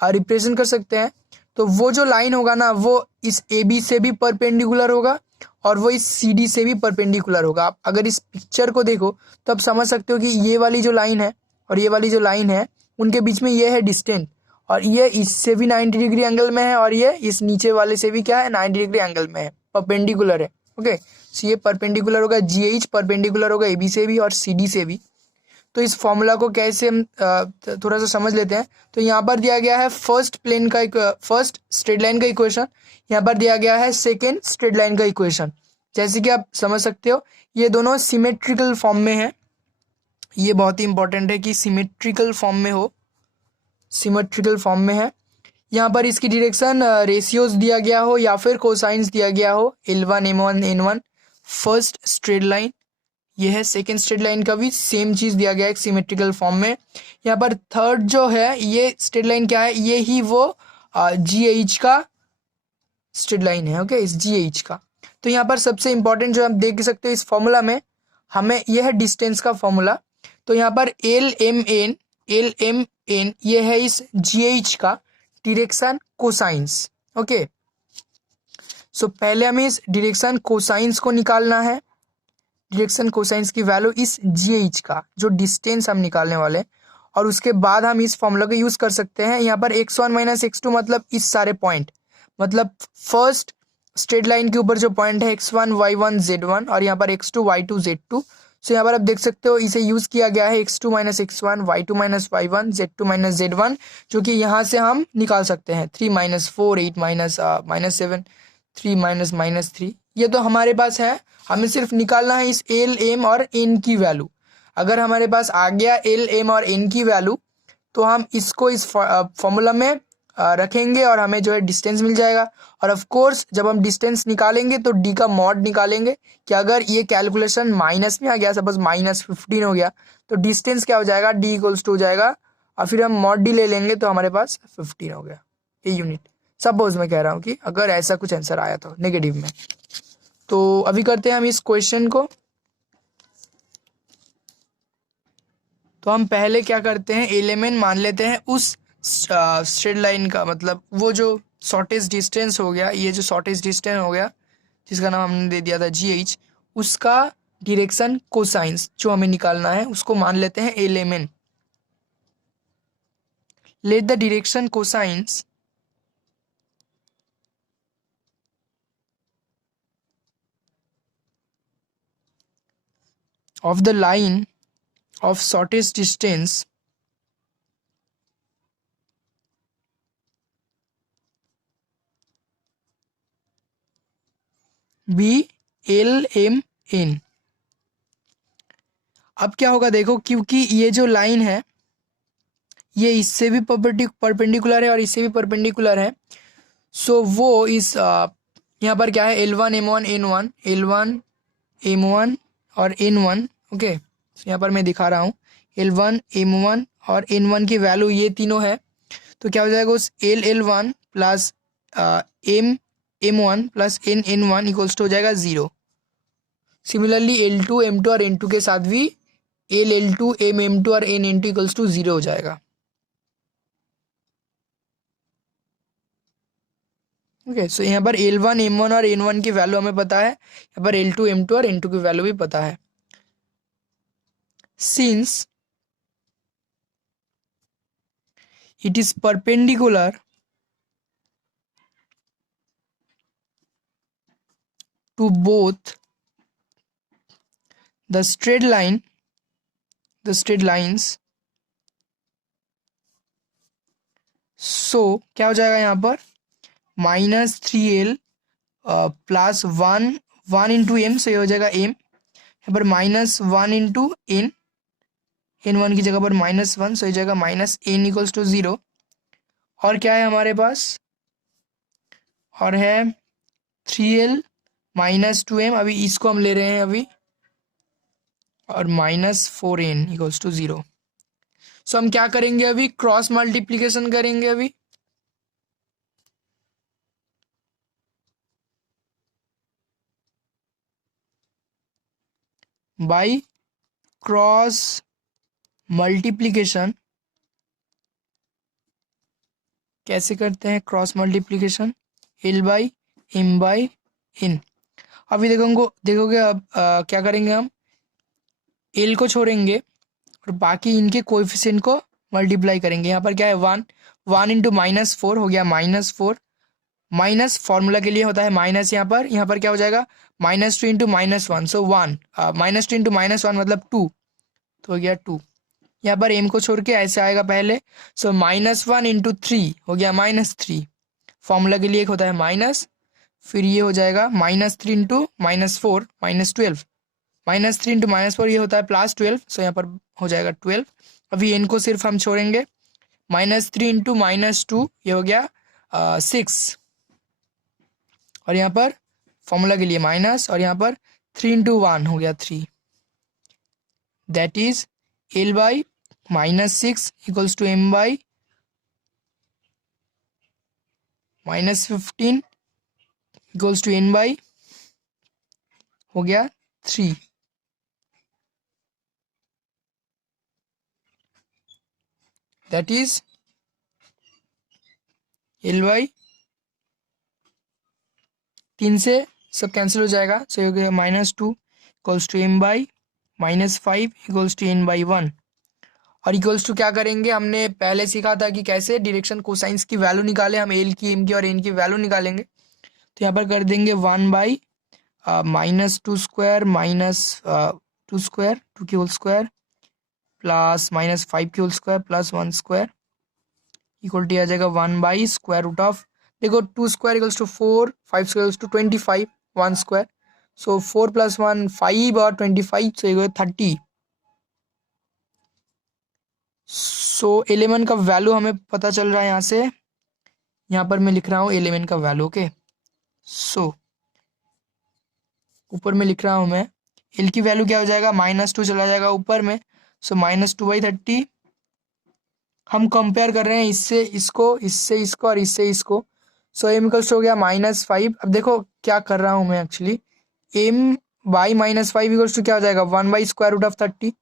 रिप्रेजेंट कर सकते हैं। तो वो जो लाइन होगा ना वो इस ए बी से भी परपेंडिकुलर होगा और वो इस सी डी से भी परपेंडिकुलर होगा। आप अगर इस पिक्चर को देखो तो आप समझ सकते हो कि ये वाली जो लाइन है और ये वाली जो लाइन है उनके बीच में ये है डिस्टेंस, और ये इससे भी 90 डिग्री एंगल में है और ये इस नीचे वाले से भी क्या है 90 डिग्री एंगल में है, परपेंडिकुलर है। ओके, सो ये परपेंडिकुलर होगा, जी एच परपेंडिकुलर होगा ए बी से भी और सी डी से भी। तो इस फॉर्मूला को कैसे हम थोड़ा सा समझ लेते हैं। तो यहाँ पर दिया गया है फर्स्ट प्लेन का फर्स्ट स्ट्रेट लाइन का इक्वेशन, यहाँ पर दिया गया है सेकेंड स्ट्रेट लाइन का इक्वेशन। जैसे कि आप समझ सकते हो ये दोनों सिमेट्रिकल फॉर्म में है। ये बहुत ही इंपॉर्टेंट है कि सिमेट्रिकल फॉर्म में हो, सिमेट्रिकल फॉर्म में है। यहाँ पर इसकी डायरेक्शन रेशियोज दिया गया हो या फिर कोसाइंस दिया गया हो, L1 M1 N1 first straight line. ये है सेकेंड स्ट्रेट लाइन का भी सेम चीज दिया गया है एक सिमेट्रिकल फॉर्म में। यहाँ पर थर्ड जो है ये स्ट्रेट लाइन क्या है, ये ही वो जी एच का स्ट्रेट लाइन है। ओके, इस जी एच का। तो यहाँ पर सबसे इंपॉर्टेंट जो हम देख सकते हैं इस फॉर्मूला में, हमें यह है डिस्टेंस का फॉर्मूला। तो यहाँ पर एल एम एन ये है इस जी एच का डायरेक्शन कोसाइंस। ओके, सो पहले हमें इस डायरेक्शन कोसाइंस को निकालना है। डायरेक्शन कोसाइंस की वैल्यू इस जी एच का जो डिस्टेंस हम निकालने वाले हैं, और उसके बाद हम इस फॉर्मूला को यूज कर सकते हैं। यहाँ पर x1 माइनस x2 मतलब इस सारे पॉइंट, मतलब फर्स्ट स्ट्रेट लाइन के ऊपर जो पॉइंट है x1 y1 z1 और यहाँ पर x2 y2 z2। सो यहाँ पर आप देख सकते हो इसे यूज किया गया है x2 minus x1 y2 minus y1 z2 minus z1, जो कि यहाँ से हम निकाल सकते हैं 3 minus 4 8 minus minus 7 3 minus minus 3। ये तो हमारे पास है, हमें सिर्फ निकालना है इस एल एम और एन की वैल्यू। अगर हमारे पास आ गया एल एम और एन की वैल्यू तो हम इसको इस फॉर्मूला में रखेंगे और हमें जो है डिस्टेंस मिल जाएगा। और ऑफ कोर्स जब हम डिस्टेंस निकालेंगे तो डी का मॉड निकालेंगे कि अगर ये कैलकुलेशन माइनस में आ गया, सपोज माइनस 15 हो गया, तो डिस्टेंस क्या हो जाएगा, डी इक्वल्स टू हो जाएगा और फिर हम मॉड डी ले लेंगे तो हमारे पास 15 हो गया ये यूनिट। सपोज मैं कह रहा हूँ कि अगर ऐसा कुछ आंसर आया तो नेगेटिव में। तो अभी करते हैं हम इस क्वेश्चन को। तो हम पहले क्या करते हैं, एलिमेंट मान लेते हैं उस स्ट्रेट लाइन का, मतलब वो जो शॉर्टेस्ट डिस्टेंस हो गया, ये जो शॉर्टेस्ट डिस्टेंस हो गया जिसका नाम हमने दे दिया था जी एच, उसका डायरेक्शन कोसाइंस जो हमें निकालना है उसको मान लेते हैं element. Let the direction cosines of the line of shortest distance be LMN। अब क्या होगा देखो, क्योंकि ये जो लाइन है ये इससे भी परपेंडिकुलर है और इससे भी परपेंडिकुलर है, सो वो इस यहाँ पर क्या है, L1 M1 और N1, ओके। यहाँ पर मैं दिखा रहा हूँ, L1 M1 और N1 की वैल्यू ये तीनों है, तो क्या हो जाएगा, उस L1 plus M1 plus N1 equals to हो जाएगा 0। सिमिलरली L2 M2 और N2 के साथ भी L2 M2 और N2 इक्वल्स टू 0 हो जाएगा, ओके। सो यहाँ पर L1 M1 और N1 की वैल्यू हमें पता है, यहाँ पर L2 M2 और N2 की वैल्यू भी पता है। Since it is perpendicular to both the straight lines, so क्या हो जाएगा यहाँ पर, -3L प्लस 1 इंटू एम, सो ये हो जाएगा m, यहाँ पर -1 इंटू N1 की जगह पर -1, सो ये जाएगा -n इक्वल्स टू 0। और क्या है हमारे पास, और है 3L -2m, अभी इसको हम ले रहे हैं अभी, और -4n इक्वल्स टू 0। सो हम क्या करेंगे, अभी क्रॉस मल्टीप्लीकेशन करेंगे अभी, बाई क्रॉस मल्टीप्लीकेशन। कैसे करते हैं क्रॉस मल्टीप्लीकेशन, L/M/N। अभी देखोगे अब क्या करेंगे हम, L को छोड़ेंगे और बाकी इनके कोएफिशिएंट को मल्टीप्लाई करेंगे। यहाँ पर क्या है, 1 इंटू -4 हो गया -4, माइनस फॉर्मूला के लिए होता है माइनस, यहाँ पर क्या हो जाएगा, -2 इंटू -1, सो 1, -2 इंटू -1 मतलब 2, तो हो गया 2। यहाँ पर m को छोड़ के ऐसे आएगा पहले, सो -1 इंटू 3 हो गया -3, फॉर्मूला के लिए एक होता है माइनस, फिर ये हो जाएगा -3 इंटू -4 -12, -3 इंटू -4 ये होता है +12, सो यहाँ पर हो जाएगा 12। अभी n को सिर्फ हम छोड़ेंगे, -3 इंटू -2 ये हो गया 6, और यहाँ पर फॉर्मूला के लिए माइनस, और यहाँ पर 3 इंटू 1 हो गया 3, that is L/-6 equals to M/-15 equals to N by हो गया 3, दैट इज L/3 से सब कैंसिल हो जाएगा, सो हो गया -2 equals to M/-5 equals to N/1। और इक्वल्स टू क्या करेंगे, हमने पहले सीखा था कि कैसे डायरेक्शन कोसाइंस की वैल्यू निकाले, हम L की, M की और N की वैल्यू निकालेंगे। तो यहाँ पर कर देंगे 1/-2 स्क्वायर -2 की होल स्क्वायर प्लस -5 की whole square plus 1 square equal to आ जाएगा 1/√, देखो 2 square equals to 4, 5 square equals to 25, 1 square, so 4 + 1 5 और 25, सो ये 30। सो एलिमेंट का वैल्यू हमें पता चल रहा है यहाँ से, यहाँ पर मैं लिख रहा हूँ एलिमेंट का वैल्यू, ओके। सो ऊपर में लिख रहा हूँ मैं, एल की वैल्यू क्या हो जाएगा, -2 चला जाएगा ऊपर में, सो -2/30। हम कंपेयर कर रहे हैं इससे इसको, इससे इसको और इससे इसको, सो एम इक्वल्स हो गया -5। अब देखो क्या कर रहा हूँ मैं एक्चुअली, m/-5 इक्वल्स टू क्या हो जाएगा, 1/√30,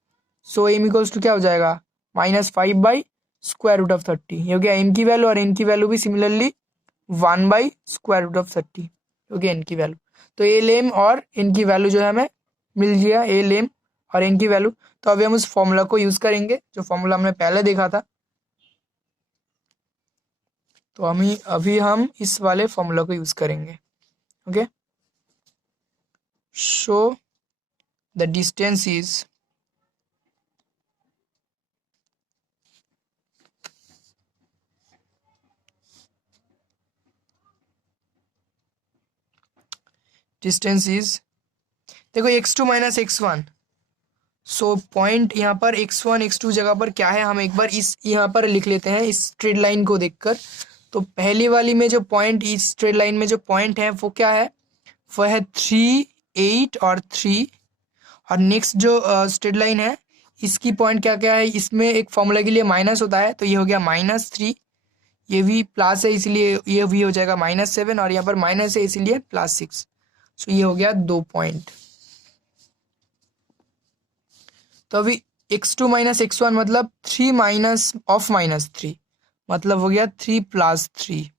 सो एम इक्वल्स टू क्या हो जाएगा, -5/√30। ये हो गया एम की वैल्यू, और एन की वैल्यू भी सिमिलरली 1/√30 हो गया एन की वैल्यू। तो एल एम और एन की वैल्यू जो है हमें मिल गया, एल एम और एन की वैल्यू। तो अभी हम उस फॉर्मूला को यूज करेंगे जो फॉर्मूला हमने पहले देखा था, तो अभी हम इस वाले फॉर्मूला को यूज करेंगे, okay. Show the distance is देखो x2 - x1, सो पॉइंट यहाँ पर x1 x2 जगह पर क्या है, हम एक बार इस यहाँ पर लिख लेते हैं इस स्ट्रेट लाइन को देखकर। तो पहली वाली में जो पॉइंट, इस स्ट्रेट लाइन में जो पॉइंट है वो क्या है, वो है 3, 8 और 3। और नेक्स्ट जो स्ट्रेट लाइन है इसकी पॉइंट क्या क्या है, इसमें एक फॉर्मूला के लिए माइनस होता है, तो ये हो गया -3। ये भी प्लस है इसलिए ये भी हो जाएगा -7, और यहाँ पर माइनस है इसीलिए +6। सो ये हो गया 2 पॉइंट। तो अभी x2 - x1 मतलब 3 माइनस ऑफ -3, मतलब हो गया 3 + 3।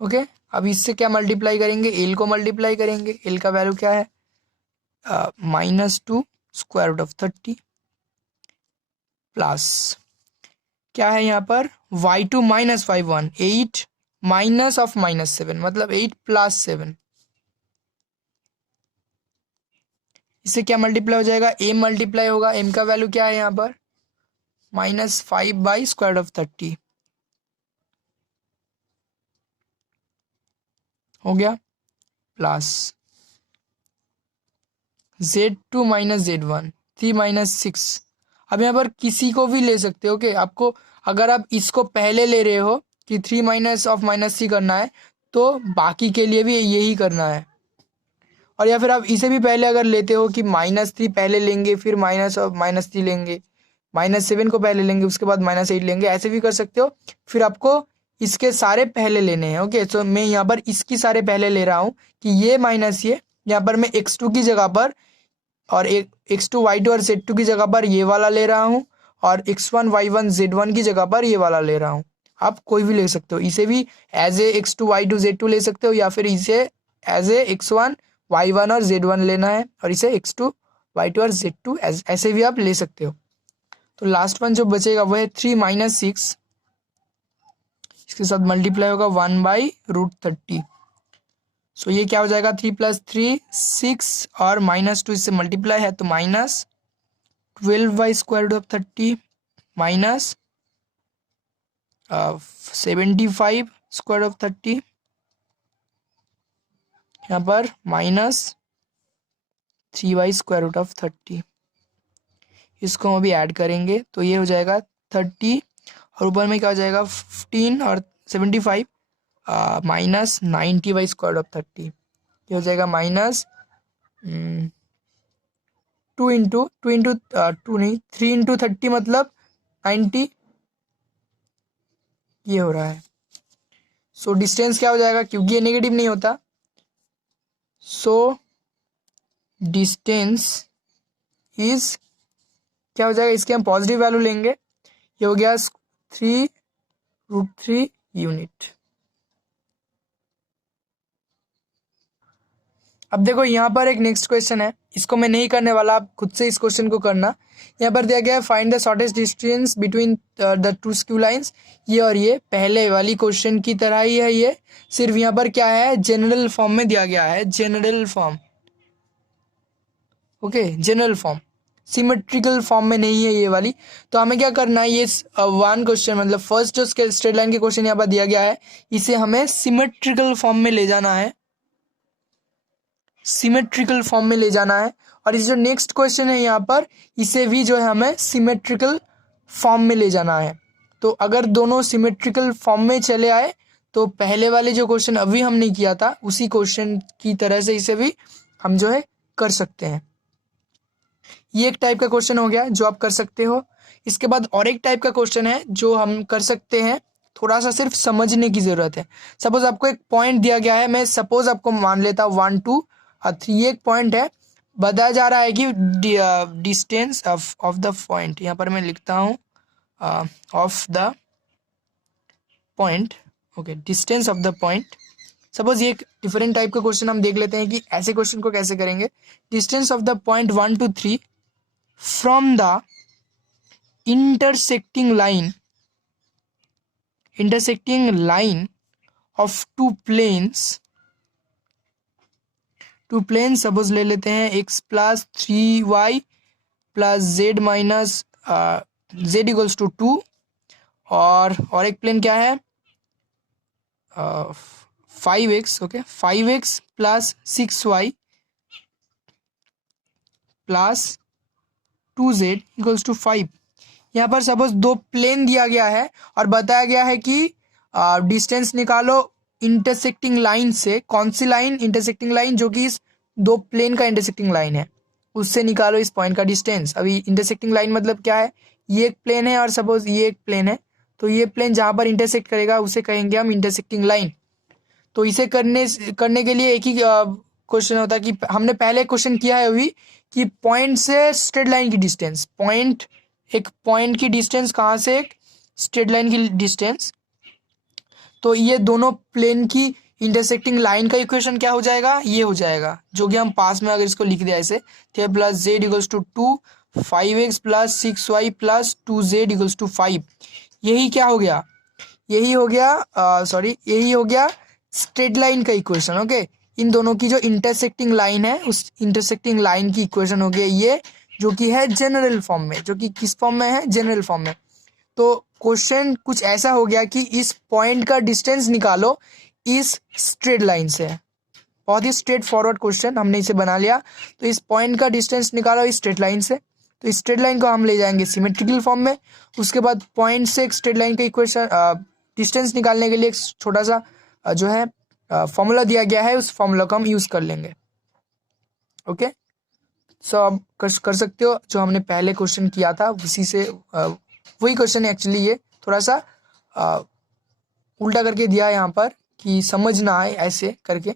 ओके, अब इससे क्या मल्टीप्लाई करेंगे, एल को मल्टीप्लाई करेंगे। एल का वैल्यू क्या है, -2 √30 प्लस क्या है यहाँ पर y2 - 5 8 माइनस ऑफ -7 मतलब 8 + 7। इससे क्या मल्टीप्लाई हो जाएगा, m मल्टीप्लाई होगा। m का वैल्यू क्या है यहाँ पर -5/√30 हो गया, प्लस z2 - z1 3 - 6। अब यहाँ पर किसी को भी ले सकते हो। ओके, आपको अगर आप इसको पहले ले रहे हो कि 3 माइनस ऑफ -3 करना है, तो बाकी के लिए भी यही करना है। और या फिर आप इसे भी पहले अगर लेते हो कि -3 पहले लेंगे फिर माइनस ऑफ -3 लेंगे, -7 को पहले लेंगे उसके बाद -8 लेंगे, ऐसे भी कर सकते हो। फिर आपको इसके सारे पहले लेने हैं। ओके, तो मैं यहाँ पर इसकी सारे पहले ले रहा हूँ कि ये माइनस ये, यहाँ पर मैं x2 की जगह पर और एक x2 y2 और z2 की जगह पर ये वाला ले रहा हूँ, और x1 y1 z1 की जगह पर ये वाला ले रहा हूँ। आप कोई भी ले सकते हो, इसे भी as a x2 y2 z2 ले सकते हो, या फिर इसे एज ए x1 y1 और z1 लेना है, और इसे x2 y2 और z2 ऐसे भी आप ले सकते हो। तो लास्ट वन जो बचेगा वो है 3 - 6, इसके साथ मल्टीप्लाई होगा 1/√30। सो ये क्या हो जाएगा, 3 + 3 6 और -2 इससे मल्टीप्लाई है तो -12/√30 माइनस 75/√30, यहाँ पर -3/√30। इसको हम अभी ऐड करेंगे तो ये हो जाएगा 30, और ऊपर में क्या हो जाएगा 15 और 75 -90/√30। ये हो जाएगा -2 इंटू 2 नहीं 3 इंटू 30 मतलब 90, ये हो रहा है। सो डिस्टेंस क्या हो जाएगा, क्योंकि ये नेगेटिव नहीं होता, सो डिस्टेंस इज क्या हो जाएगा, इसके हम पॉजिटिव वैल्यू लेंगे। ये हो गया 3√3 यूनिट। अब देखो यहाँ पर एक नेक्स्ट क्वेश्चन है, इसको मैं नहीं करने वाला, आप खुद से इस क्वेश्चन को करना। यहाँ पर दिया गया है find the shortest distance between the two skew lines. ये और ये पहले वाली क्वेश्चन की तरह ही है, ये सिर्फ यहाँ पर क्या है, जनरल फॉर्म में दिया गया है, general form. Okay, general form, symmetrical form में नहीं है ये वाली। तो हमें क्या करना है, ये वन क्वेश्चन मतलब फर्स्ट जो स्ट्रेट लाइन के क्वेश्चन यहाँ पर दिया गया है, इसे हमें सिमेट्रिकल फॉर्म में ले जाना है, सिमेट्रिकल फॉर्म में ले जाना है। और इस जो नेक्स्ट क्वेश्चन है यहाँ पर, इसे भी जो है हमें सिमेट्रिकल फॉर्म में ले जाना है। तो अगर दोनों सिमेट्रिकल फॉर्म में चले आए तो पहले वाले जो क्वेश्चन अभी हमने किया था उसी क्वेश्चन की तरह से इसे भी हम जो है कर सकते हैं। ये एक टाइप का क्वेश्चन हो गया जो आप कर सकते हो। इसके बाद और एक टाइप का क्वेश्चन है जो हम कर सकते हैं, थोड़ा सा सिर्फ समझने की जरूरत है। सपोज आपको एक पॉइंट दिया गया है, मैं सपोज आपको मान लेता हूँ 1 2 और 3 एक पॉइंट है, बताया जा रहा है कि डिस्टेंस ऑफ द पॉइंट, यहाँ पर मैं लिखता हूँ of the point. Okay, distance of the point. Suppose ये एक डिफरेंट टाइप का क्वेश्चन हम देख लेते हैं कि ऐसे क्वेश्चन को कैसे करेंगे। Distance of the point 1 2 3 from the intersecting line of two planes suppose ले लेते हैं x + 3y + z - z = 2, और एक प्लेन क्या है 5x। Okay, 5x + 6y + 2z equals to 5। यहाँ पर सपोज दो प्लेन दिया गया है और बताया गया है कि डिस्टेंस निकालो इंटरसेक्टिंग लाइन से। कौन सी लाइन? इंटरसेक्टिंग लाइन जो कि इस दो प्लेन का इंटरसेक्टिंग लाइन है, उससे निकालो इस पॉइंट का डिस्टेंस। अभी इंटरसेक्टिंग लाइन मतलब क्या है? ये एक प्लेन है और सपोज ये एक प्लेन है, तो ये प्लेन जहाँ पर इंटरसेक्ट करेगा उसे कहेंगे हम इंटरसेक्टिंग लाइन। तो इसे करने के लिए एक ही क्वेश्चन होता है कि हमने पहले क्वेश्चन किया है अभी कि पॉइंट से स्ट्रेट लाइन की डिस्टेंस, एक पॉइंट की डिस्टेंस कहाँ से एक स्ट्रेट लाइन की डिस्टेंस, तो ये दोनों प्लेन की इंटरसेक्टिंग लाइन का इक्वेशन क्या हो जाएगा? ये हो जाएगा, जो कि हम पास में अगर इसको लिख दिया ऐसे, तो plus Z equals to 2, 5x plus 6y plus 2z equals to 5। यही क्या हो गया? यही हो गया स्ट्रेट लाइन का इक्वेशन। ओके, इन दोनों की जो इंटरसेक्टिंग लाइन है उस इंटरसेक्टिंग लाइन की इक्वेशन हो गया ये, जो कि है जनरल फॉर्म में, जो कि किस फॉर्म में है? जनरल फॉर्म में। तो क्वेश्चन कुछ ऐसा हो गया कि इस पॉइंट का डिस्टेंस निकालो इस स्ट्रेट लाइन से। बहुत ही स्ट्रेट फॉरवर्ड क्वेश्चन हमने इसे बना लिया। तो इस पॉइंट का डिस्टेंस निकालो इस स्ट्रेट लाइन से, तो इस स्ट्रेट लाइन को हम ले जाएंगे सिमेट्रिकल फॉर्म में। उसके बाद पॉइंट से एक स्ट्रेट लाइन का इक्वेशन डिस्टेंस निकालने के लिए एक छोटा सा जो है फॉर्मूला दिया गया है, उस फॉर्मूला को हम यूज कर लेंगे। ओके, सो आप कर सकते हो जो हमने पहले क्वेश्चन किया था उसी से, वही क्वेश्चन है एक्चुअली। ये थोड़ा सा उल्टा करके दिया है यहाँ पर कि समझ ना आए ऐसे करके।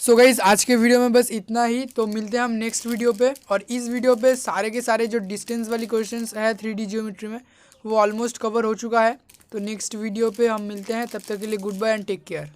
सो गाइज आज के वीडियो में बस इतना ही। तो मिलते हैं हम नेक्स्ट वीडियो पे, और इस वीडियो पे सारे के सारे जो डिस्टेंस वाली क्वेश्चंस है 3D ज्योमेट्री में वो ऑलमोस्ट कवर हो चुका है। तो नेक्स्ट वीडियो पे हम मिलते हैं, तब तक के लिए goodbye and take care.